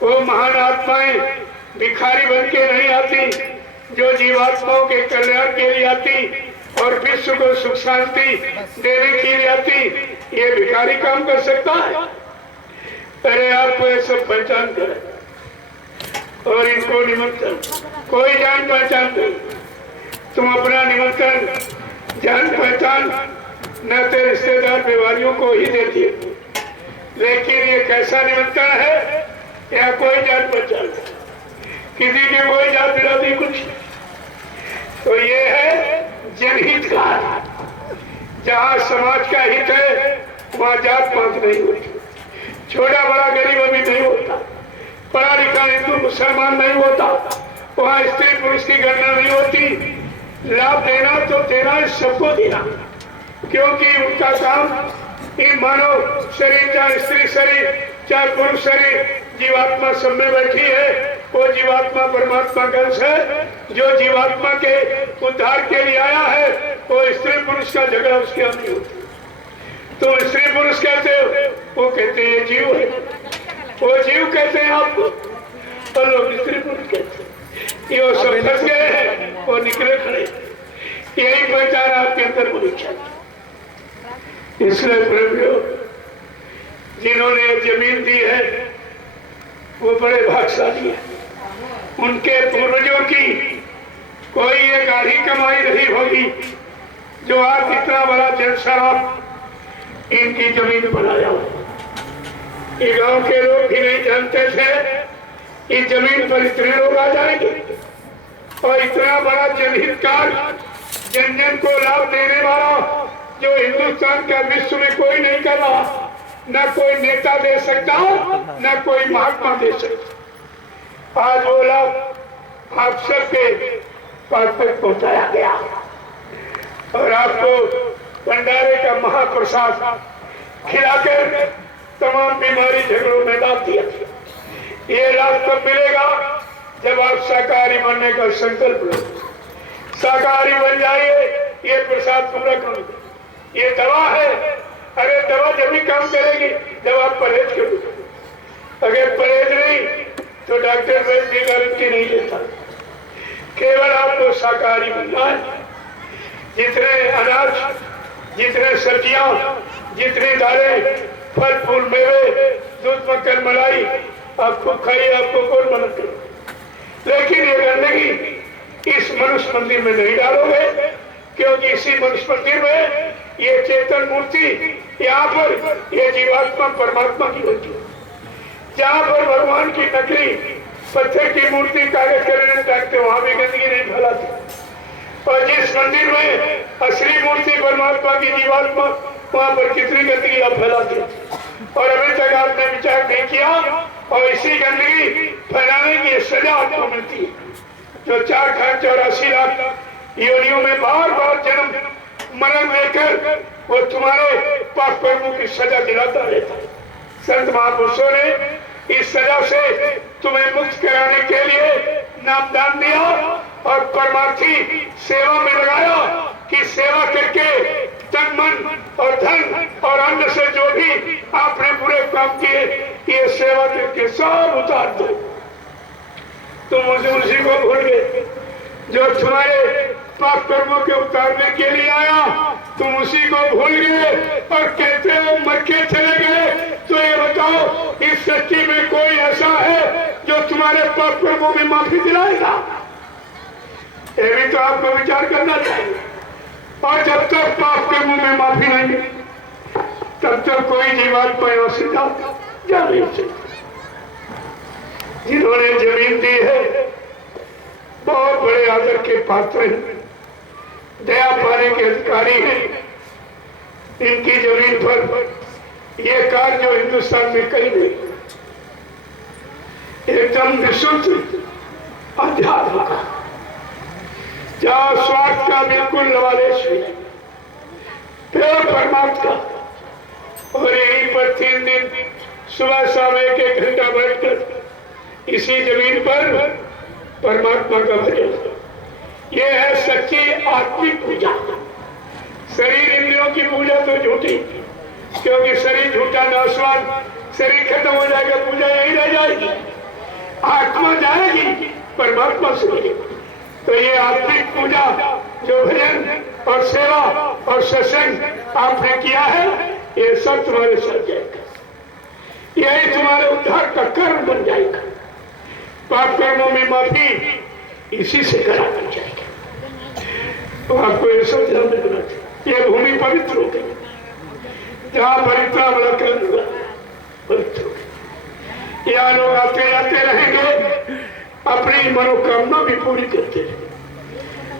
वो महान आत्माएं भिखारी बन के नहीं आती, जो जीवात्माओं के कल्याण के लिए आती और विश्व को सुख शांति देने के लिए आती। ये भिखारी काम कर सकता है? अरे आपको ये सब पहचान करें और इनको निमंत्रण कोई जान पहचान नहीं। तुम अपना निमंत्रण जान पहचान न तो रिश्तेदार व्यवहारियों को ही देती है, लेकिन ये कैसा निमंत्रण है? या कोई जान पहचान, किसी की कोई जान बिरादरी कुछ। तो ये है जनहित का। जहाँ समाज का हित है वहाँ जात पात नहीं होती, छोटा बड़ा गरीब अभी नहीं होता, पढ़ा लिखा हिंदू मुसलमान नहीं होता, वहाँ स्त्री पुरुष की गणना नहीं होती। लाभ देना तो देना है, सबको देना, क्योंकि उनका काम इन मानव शरीर, चाहे स्त्री शरीर चाहे पुरुष शरीर, जीवात्मा सब में बैठी है। वो जीवात्मा परमात्मा का अंश है। जो जीवात्मा के उद्धार के लिए आया है वो स्त्री पुरुष का झगड़ा उसके यहाँ नहीं होता। तो स्त्री पुरुष कहते हो, वो कहते हैं जीव है, वो जीव कहते हैं आपको, और लोग स्त्री पुरुष कहते हैं। ये सब फंस गए हैं, वो निकले खड़े। यही पहचान आपके अंदर होनी चाहिए। इसलिए प्रेमियों, जिन्होंने जमीन दी है वो बड़े भाग्यशाली है। उनके पूर्वजों की कोई एक आधी कमाई रही होगी जो आज इतना बड़ा जनसराफ इनकी जमीन बनाया हो। ये गांव के लोग भी नहीं जानते थे इस जमीन पर इतने लोग आ जाएंगे और इतना बड़ा जनहितकार, जन जन को लाभ देने वाला जो हिंदुस्तान का विश्व में कोई नहीं कर रहा, न कोई नेता दे सकता, न कोई महात्मा दे सकता। आज वो लाभ आप सबके पास तक पहुंचाया गया और आपको भंडारे का महाप्रसाद खिलाकर तमाम बीमारी झगड़ों में डाल दिया। ये लाभ तब मिलेगा जब आप शाकाहारी बनने का संकल्प लो। शाकाहारी बन जाइए, ये प्रसाद पूरा करोगे। ये दवा है। अरे दवा जब भी काम करेगी जब आप परहेज करोगे। अगर परहेज नहीं तो डॉक्टर वैद्य की गारंटी नहीं देता। केवल आपको शाकाहारी बनना है। जितने अनाज, जितने सब्जियां, जितनी दालें, फल फूल, मेवे, दूध, मक्खन, मलाई आप खूब खाइए, आपको कौन मना करे। लेकिन ये गंदगी इस मनुष्य मंदिर में नहीं डालोगे, क्योंकि इसी मनुष्य मंदिर में ये चेतन मूर्ति, यहाँ पर ये जीवात्मा परमात्मा की होती है। जहाँ पर भगवान की नकली पत्थर की मूर्ति कागज करने टाकते वहां भी गंदगी नहीं फैलाती। और जिस मंदिर में असली मूर्ति परमात्मा की जीवात्मा, वहां पर कितनी गंदगी आप फैलाते और अभी तक आपने विचार नहीं किया। और इसी गंदगी फैलाने की सजा आपको मिलती है, जो 4,84 लाख योनियों में बार बार जन्म मरण लेकर वो तुम्हारे पाप कर्मों की सजा दिलाता रहता है। संत महापुरुषों ने इस सजा से तुम्हें मुक्त कराने के लिए नामदान दिया और परमार्थी सेवा में लगाया कि सेवा करके तन, मन और धन और अन्न से जो भी आपने बुरे काम किए, ये सेवा करके सब उतार दो। तुम उसी को भूल गए जो तुम्हारे पाप कर्मों के उतारने के लिए आया। तुम उसी को भूल गए और कहते हो मर के चले गए। तो ये बताओ, इस सृष्टि में कोई ऐसा है जो तुम्हारे पाप कर्मों में माफी दिलाएगा? ये भी तो आपको विचार करना चाहिए। और जब तक पाप कर्मों में माफी नहीं मिली, तब तक कोई जीवात्मा यहाँ से जा नहीं सकता। जिन्होंने जमीन दी है बहुत बड़े आदर के पात्र हैं, दया पाने के अधिकारी हैं। इनकी जमीन पर यह कार्य जो हिंदुस्तान में कहीं नहीं, एकदम विशुद्ध अध्यात्म का, जहाँ स्वार्थ का बिल्कुल लवालेश नहीं, प्योर परमात्मा का। और यहीं पर 3 दिन सुबह शाम 1-1 घंटा बैठकर इसी जमीन पर परमात्मा का भजन, ये है सच्ची आत्मिक पूजा। शरीर इंद्रियों की पूजा तो झूठी, क्योंकि शरीर झूठा नाशवान, शरीर खत्म हो जाएगा, पूजा यही रह जाएगी। आत्मा जाएगी, परमात्मा से मिलेगी। तो ये आत्मिक पूजा जो भजन और सेवा और सत्संग आपने किया है, ये सब तुम्हारे साथ जाएगा। यही तुम्हारे उद्धार का कर्म बन जाएगा। पाप कर्मों में माफी इसी से करानी चाहिए। तो आपको ये समझना मिलना चाहिए। ये भूमि पवित्र हो गई, जहाँ पवित्र बड़ा कर्म हुआ पवित्र हो गई। यहाँ लोग आते जाते रहेंगे, अपनी मनोकामना भी पूरी करते रहे।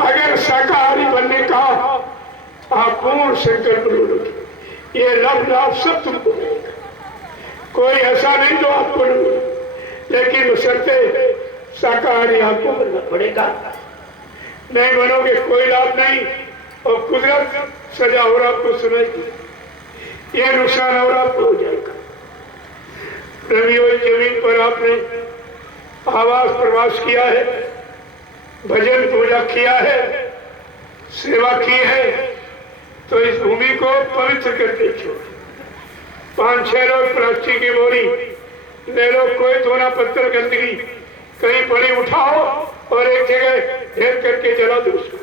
अगर शाकाहारी बनने का आप पूर्ण संकल्प लोगे, ये लाभ सब तुमको मिलेगा। कोई ऐसा नहीं जो आपको नहीं मिले, लेकिन बशर्ते शाकाहारी आपको बनना पड़ेगा। नहीं बनोगे कोई लाभ नहीं, और कुदरत सजा और आपको सुनाएगी, ये नुकसान और आपको हो जाएगा। रवियों जमीन पर आपने आवास प्रवास किया है, भजन पूजा किया है, सेवा की है, तो इस भूमि को पवित्र करके छोड़। 5-6 लोग प्लास्टिक की बोरी ले लो, कोई धोना पत्थर गंदगी कहीं पड़ी उठाओ और एक जगह ढेर करके जला दो उसको।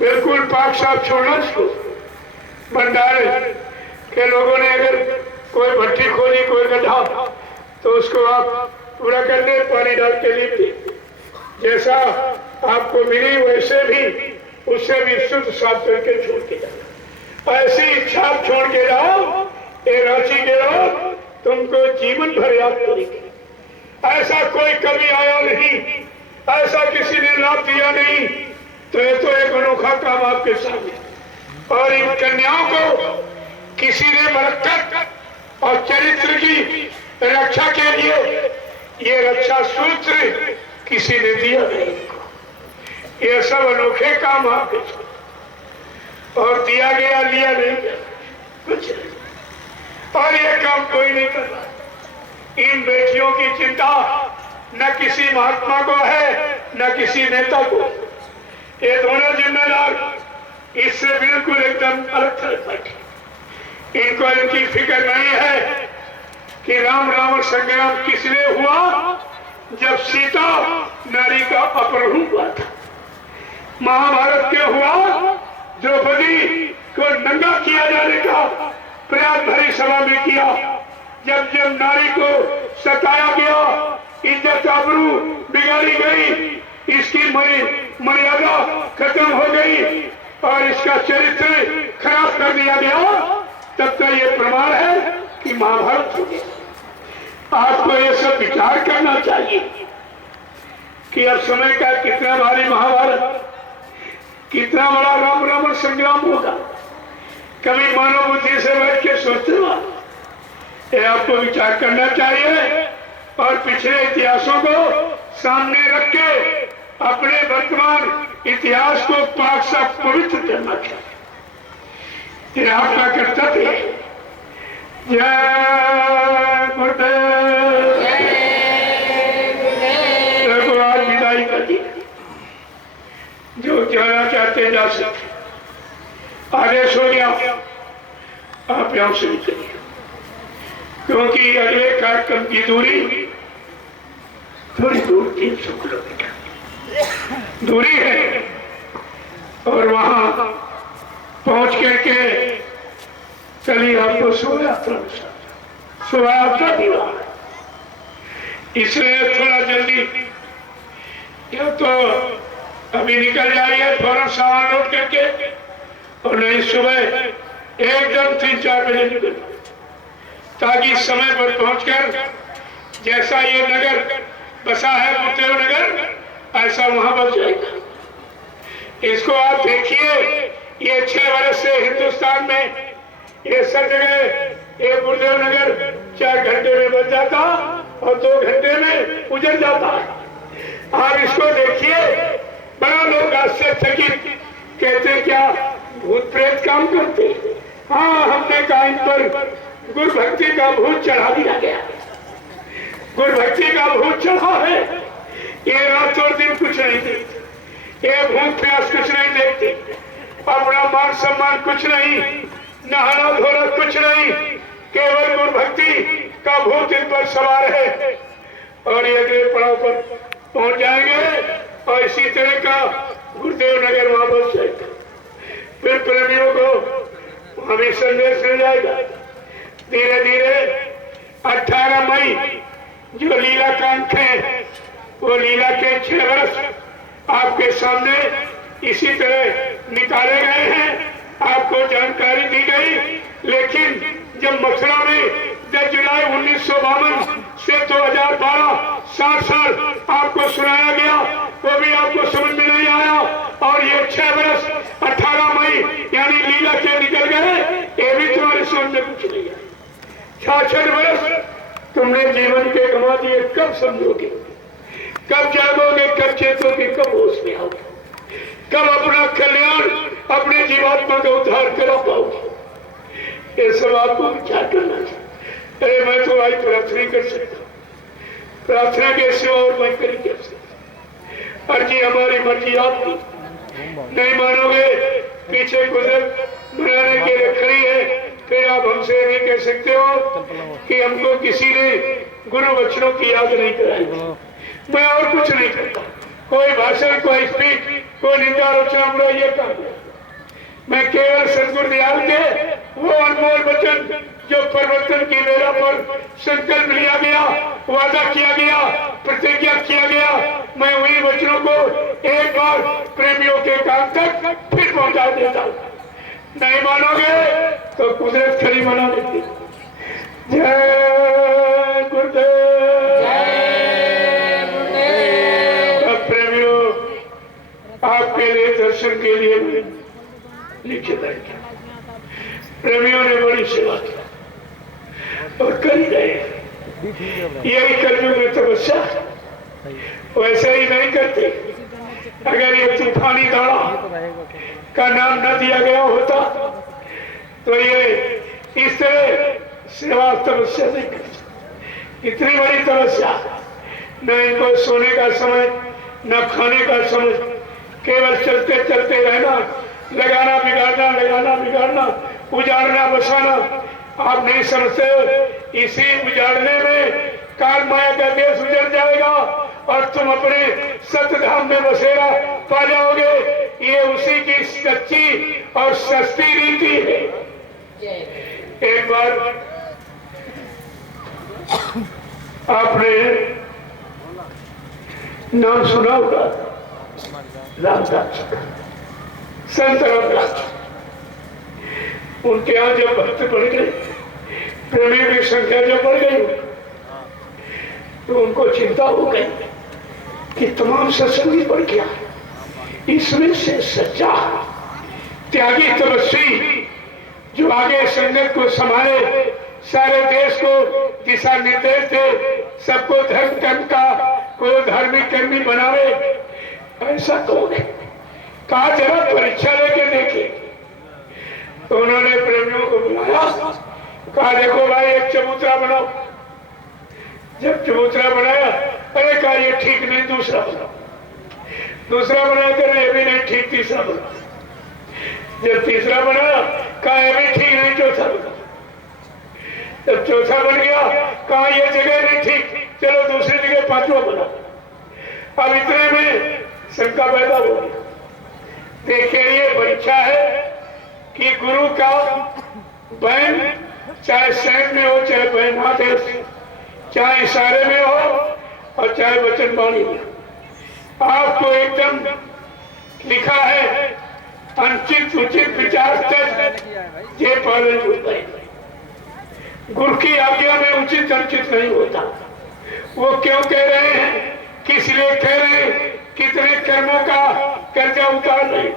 बिल्कुल पाक साफ छोड़ना उसको। भंडारे के लोगों ने अगर कोई भट्टी खोली, कोई गड्ढा, तो उसको आप पूरा कर दे, पानी डाल के लीप दे। जैसा आपको मिली वैसे भी उससे भी शुद्ध साफ करके छोड़ के जाओ। ऐसी छाप छोड़ के जाओ, ये रांची के लोग तुमको जीवन भर याद करेंगे। ऐसा कोई कभी आया नहीं, ऐसा किसी ने लाभ दिया नहीं। तो ये तो एक अनोखा काम आपके सामने। और इन कन्याओं को किसी ने मरकत और चरित्र की रक्षा के लिए ये रक्षा सूत्र किसी ने दिया नहीं। ये सब अनोखे काम आपके और दिया गया, लिया नहीं गया, कुछ नहीं। और ये काम कोई नहीं कर रहा। इन बेटियों की चिंता न किसी महात्मा को है न किसी नेता को। ये दोनों जिम्मेदार इससे बिल्कुल एकदम अलग थलग बैठे। इनको इनकी फिक्र नहीं है कि राम रावण संग्राम किसने हुआ, जब सीता नारी का अपहरण हुआ था। महाभारत क्या हुआ, द्रौपदी को नंगा किया जाने का प्रयास भरी सभा में किया। जब जब नारी को सताया गया, इज्जत आबरू बिगाड़ी गई, इसकी मर्यादा खत्म हो गई और इसका चरित्र खराब कर दिया गया, तब तक ये प्रमाण है कि महाभारत हो गया। आपको ये सब विचार करना चाहिए कि अब समय का कितना भारी महाभारत, कितना बड़ा राम रावण संग्राम होगा। कभी मानव बुद्धि से बैठ के सोचते हो, ये आपको विचार करना चाहिए और पिछले इतिहासों को सामने रख के अपने वर्तमान इतिहास को पाक सा पवित्र करना चाहिए। ये आपका कर्तव्य है। जय गुरुदेव। देखो आज विदाई कर दी, जो जाना चाहते जा सकते। आदेश हो गया, आप यहां से निकलिए, क्योंकि अगले कार्यक्रम की दूरी थोड़ी दूर 300 किलोमीटर दूरी है और वहां पहुंच करके चलिए आपको शोभा यात्रा दिवा, इसलिए थोड़ा जल्दी या तो अभी निकल जाइए फौरन सामान लोड करके, और नहीं सुबह एकदम 3-4 बजे निकल, ताकि समय पर पहुंचकर जैसा ये नगर बसा है गुरुदेव नगर, ऐसा वहां बस जाएगा। इसको आप देखिए, ये 6 वर्ष से हिंदुस्तान में ये सब जगह ये गुरुदेव नगर 4 घंटे में बच जाता और 2 घंटे में उजड़ जाता। आप इसको देखिए, बड़ा लोग आश्चर्यचकित कहते क्या भूत प्रेत काम करते। हाँ, हमने कहा इन पर गुरु भक्ति का भूत चढ़ा दिया गया, गुरु भक्ति का भूत चढ़ा है। ये रात और दिन कुछ नहीं देखते, ये भूत प्यास कुछ नहीं देखते, अपना मान सम्मान कुछ नहीं, नहाना धोना कुछ नहीं, केवल गुरु भक्ति का भूत इन पर सवार है। और ये अगले पड़ाव पर पहुंच जाएंगे और इसी तरह का गुरुदेव नगर वहां बस जाएगा। फिर प्रेमियों को हमें संदेश मिल जाएगा। धीरे धीरे 18 मई जो लीला कांड है, वो लीला के 6 वर्ष आपके सामने इसी तरह निकाले गए हैं, आपको जानकारी दी गई। लेकिन जब मथुरा में 10 जुलाई 1952 से 2012 7 साल आपको सुनाया गया, वो भी आपको समझ में नहीं आया। और ये 6 वर्ष 18 मई यानी लीला के निकल गए, ये भी तुम्हारे समझ में कुछ नहीं आया। 66 वर्ष तुमने जीवन के गंवा दिए, कब समझोगे, कब जागोगे, कब चेतोगे, कब होश में आओगे, कब अपना कल्याण अपने जीवात्मा का उद्धार करा पाओगे। ये सब आपको विचार करना चाहिए। अरे मैं तो आज प्रार्थना कर सकता हूँ, प्रार्थना के सिवा और मैं कर क्या सकता। अर्जी हमारी मर्जी आपकी, नहीं मानोगे पीछे कुदरत बनाने के लिए खड़ी है। फिर आप हमसे नहीं कह सकते हो कि हमको किसी ने गुरु वचनों की याद नहीं कराई। मैं और कुछ नहीं करता, कोई भाषण, कोई स्पीच, कोई निंदा आलोचना, ये काम। मैं केवल सदगुरु दयाल के वो अनमोल वचन जो परिवर्तन की वेला पर संकल्प लिया गया, वादा किया गया, प्रतिज्ञा किया गया, मैं वही वचनों को एक बार प्रेमियों के कान तक फिर पहुंचा देता हूं। नहीं मानोगे तो कुदरत खड़ी बना देती। जय गुरुदेव। अब प्रेमियों, आपके लिए दर्शन के लिए नीचे बैठ गया। प्रेमियों ने बड़ी सेवा की, और कर ही रहे। यही कलयुग में तपस्या, वैसे ही नहीं करते। अगर ये तूफानी दौड़ा का नाम न दिया गया होता तो ये इस तरह सेवा तपस्या नहीं करती। इतनी बड़ी तपस्या, न इनको सोने का समय न खाने का समय, केवल चलते चलते रहना, लगाना बिगाड़ना, उजाड़ना बसाना। आप नहीं समझते, इसी उजाड़ने में काल माया का देश उजड़ जाएगा और तुम अपने सतधाम में बसेरा पा जाओगे। ये उसी की सच्ची और सस्ती रीति है। एक बार आपने नाम सुना होगा रामदास, संत रामदास। उनके यहाँ जब भक्त बढ़ गए, प्रेमियों की संख्या जब बढ़ गई तो उनको चिंता हो गई कि तमाम सत्संगी बढ़ गया, इसमें से सच्चा त्यागी तपस्वी जो आगे संगत को संभाले, सारे देश को दिशा निर्देश दे, सबको धर्म कर्म का को धार्मिक कर्मी बनावे, ऐसा कौन है? कहा जरा परीक्षा लेके देखे। तो उन्होंने प्रेमियों को बुलाया, कहा देखो भाई एक चबूतरा बनाओ। जब चबूतरा बनाया, अरे कहा ये ठीक नहीं, दूसरा बनाओ। दूसरा बनाया, कर ये भी नहीं ठीक, तीसरा बनाओ। जब तीसरा बनाया, कहा ये भी ठीक नहीं, चौथा बनाओ। जब चौथा बन गया, कहा ये जगह नहीं ठीक, चलो दूसरी जगह पांचवा बनाओ। अब इतने में शंका पैदा हो गई। देखिए ये परीक्षा है कि गुरु का बहन चाहे सैन में हो, चाहे बहन हाथ, चाहे इशारे में हो और चाहे वचन वाणी में, आपको एकदम लिखा है अनुचित उचित विचार तक ये पालन होता है। गुरु की आज्ञा में उचित अनुचित नहीं होता। वो क्यों कह रहे हैं, किस लिए कह रहे हैं, कितने कर्मों का कर्जा उतार रहे।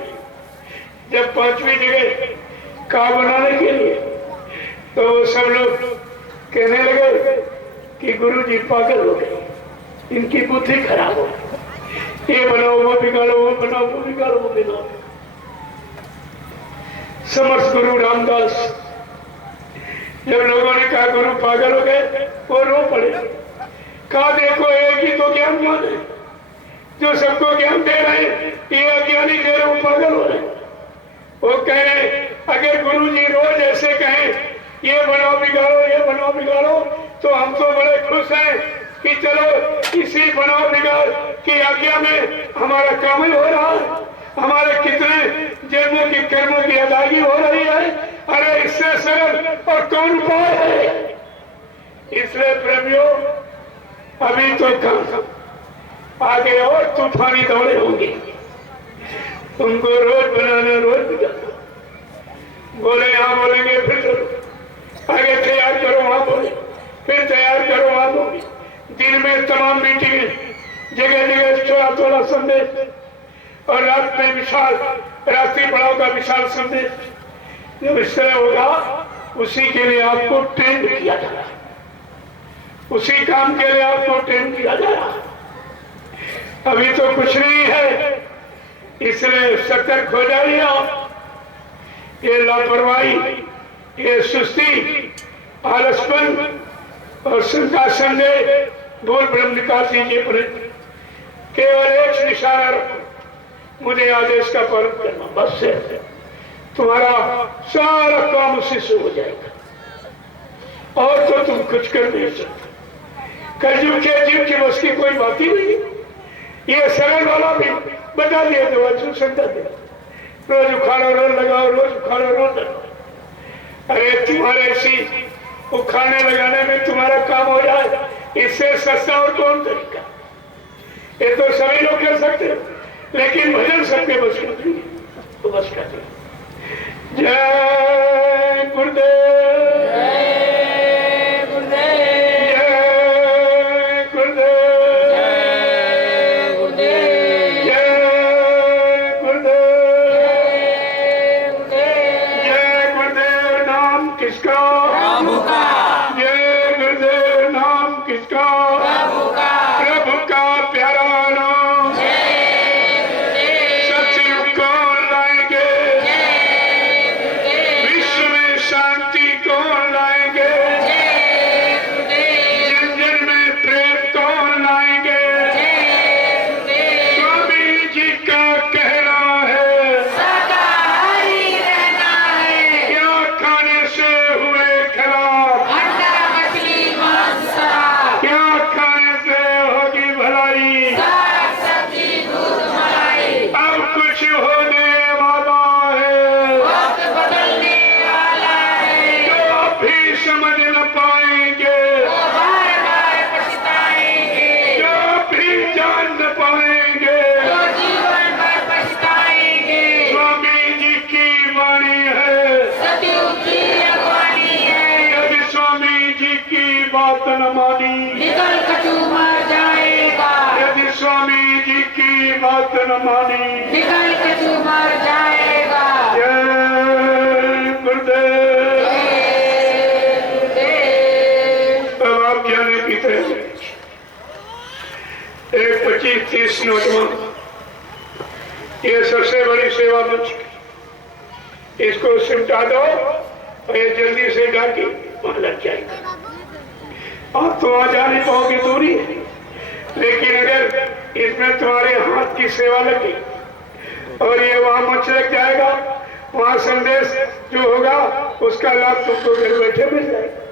जब पांचवी जगह का बनाने के लिए तो सब लोग कहने लगे कि गुरुजी पागल हो गए, इनकी बुद्धि खराब हो, ये बनाओ वो बिगाड़ो, वो बनाओ वो बिगाड़ो, वो बिगाड़ो। समर्थ गुरु रामदास जब लोगों ने कहा गुरु पागल हो गए, वो रो पड़े। कहा देखो एक ही तो ज्ञान है जो सबको ज्ञान दे रहे हैं, ये अज्ञानी कह रहे, वो पागल हो रहे। वो कह रहे अगर गुरु जी रोज ऐसे कहें ये बनाओ बिगाड़ो, ये बनाओ बिगाड़ो, तो हम तो बड़े खुश हैं कि चलो इसी बनाओ बिगाड़ की आज्ञा में हमारा काम ही हो रहा है, हमारे कितने जन्मों की कर्मों की अदायगी हो रही है। अरे इससे सरल और कौन उपाय है? इसलिए प्रेमियों अभी तो कम आगे और तूफानी दौड़े होंगे, तुमको रोज बनाना, रोज बिगाड़ना। बोले यहाँ बोलेंगे, फिर चलो आगे तैयार करो, वहां बोले, फिर तैयार करो, वहां बोले। दिन में तमाम मीटिंग, जगह जगह थोड़ा संदेश, और रात में विशाल रात्रि पड़ाव का विशाल संदेश। जब इस तरह होगा, उसी के लिए आपको ट्रेन किया जा रहा है, उसी काम के लिए आपको ट्रेन किया जा रहा है। अभी तो कुछ नहीं है, इसलिए सतर्क हो जाइए आप। ये लापरवाही, ये सुस्ती, आलसपन और शंका संदेह, भूल भ्रम निकाल दीजिए। केवल एक निशाना रखो, मुझे आदेश का पालन करना, बस से तुम्हारा सारा काम उसी से हो जाएगा। और तो तुम कुछ कर नहीं सकते। कलयुग के जीव की बस की कोई बात ही नहीं। ये सरल वाला भी बता दिया, तो अच्छी संता दे, रोज उखाड़ो रोज लगाओ, रोज उखाड़ो रोज लगाओ। अरे तुम्हारे ऐसी उखाड़ने लगाने में तुम्हारा काम हो जाए, इससे सस्ता और कौन तरीका? ये तो सभी लोग कर सकते हैं, लेकिन भजन सबके बस का नहीं, तो बस का नहीं। जय गुरुदेव, जय गुरुदेव, जय गुरुदेव, जय गुरुदेव, जय गुरुदेव, जय गुरुदेव। जय गुरुदेव। नाम किसका? प्रभु का। जय बात न मानी निकल के तू मर जाएगा। जय गुरुदेव। अब आप जाने पीते एक 25-30 नौजवान, ये सबसे बड़ी सेवा बन चुकी, इसको सिमटा दो और ये जल्दी से जाके वहां लग जाएगा। आप तो वहां जा नहीं पाओगे, दूरी है, लेकिन अगर इसमें तुम्हारे हाथ की सेवा लगी और ये वहां मंच लग जाएगा, वहां संदेश जो होगा उसका लाभ तुमको घर बैठे मिल जाएगा।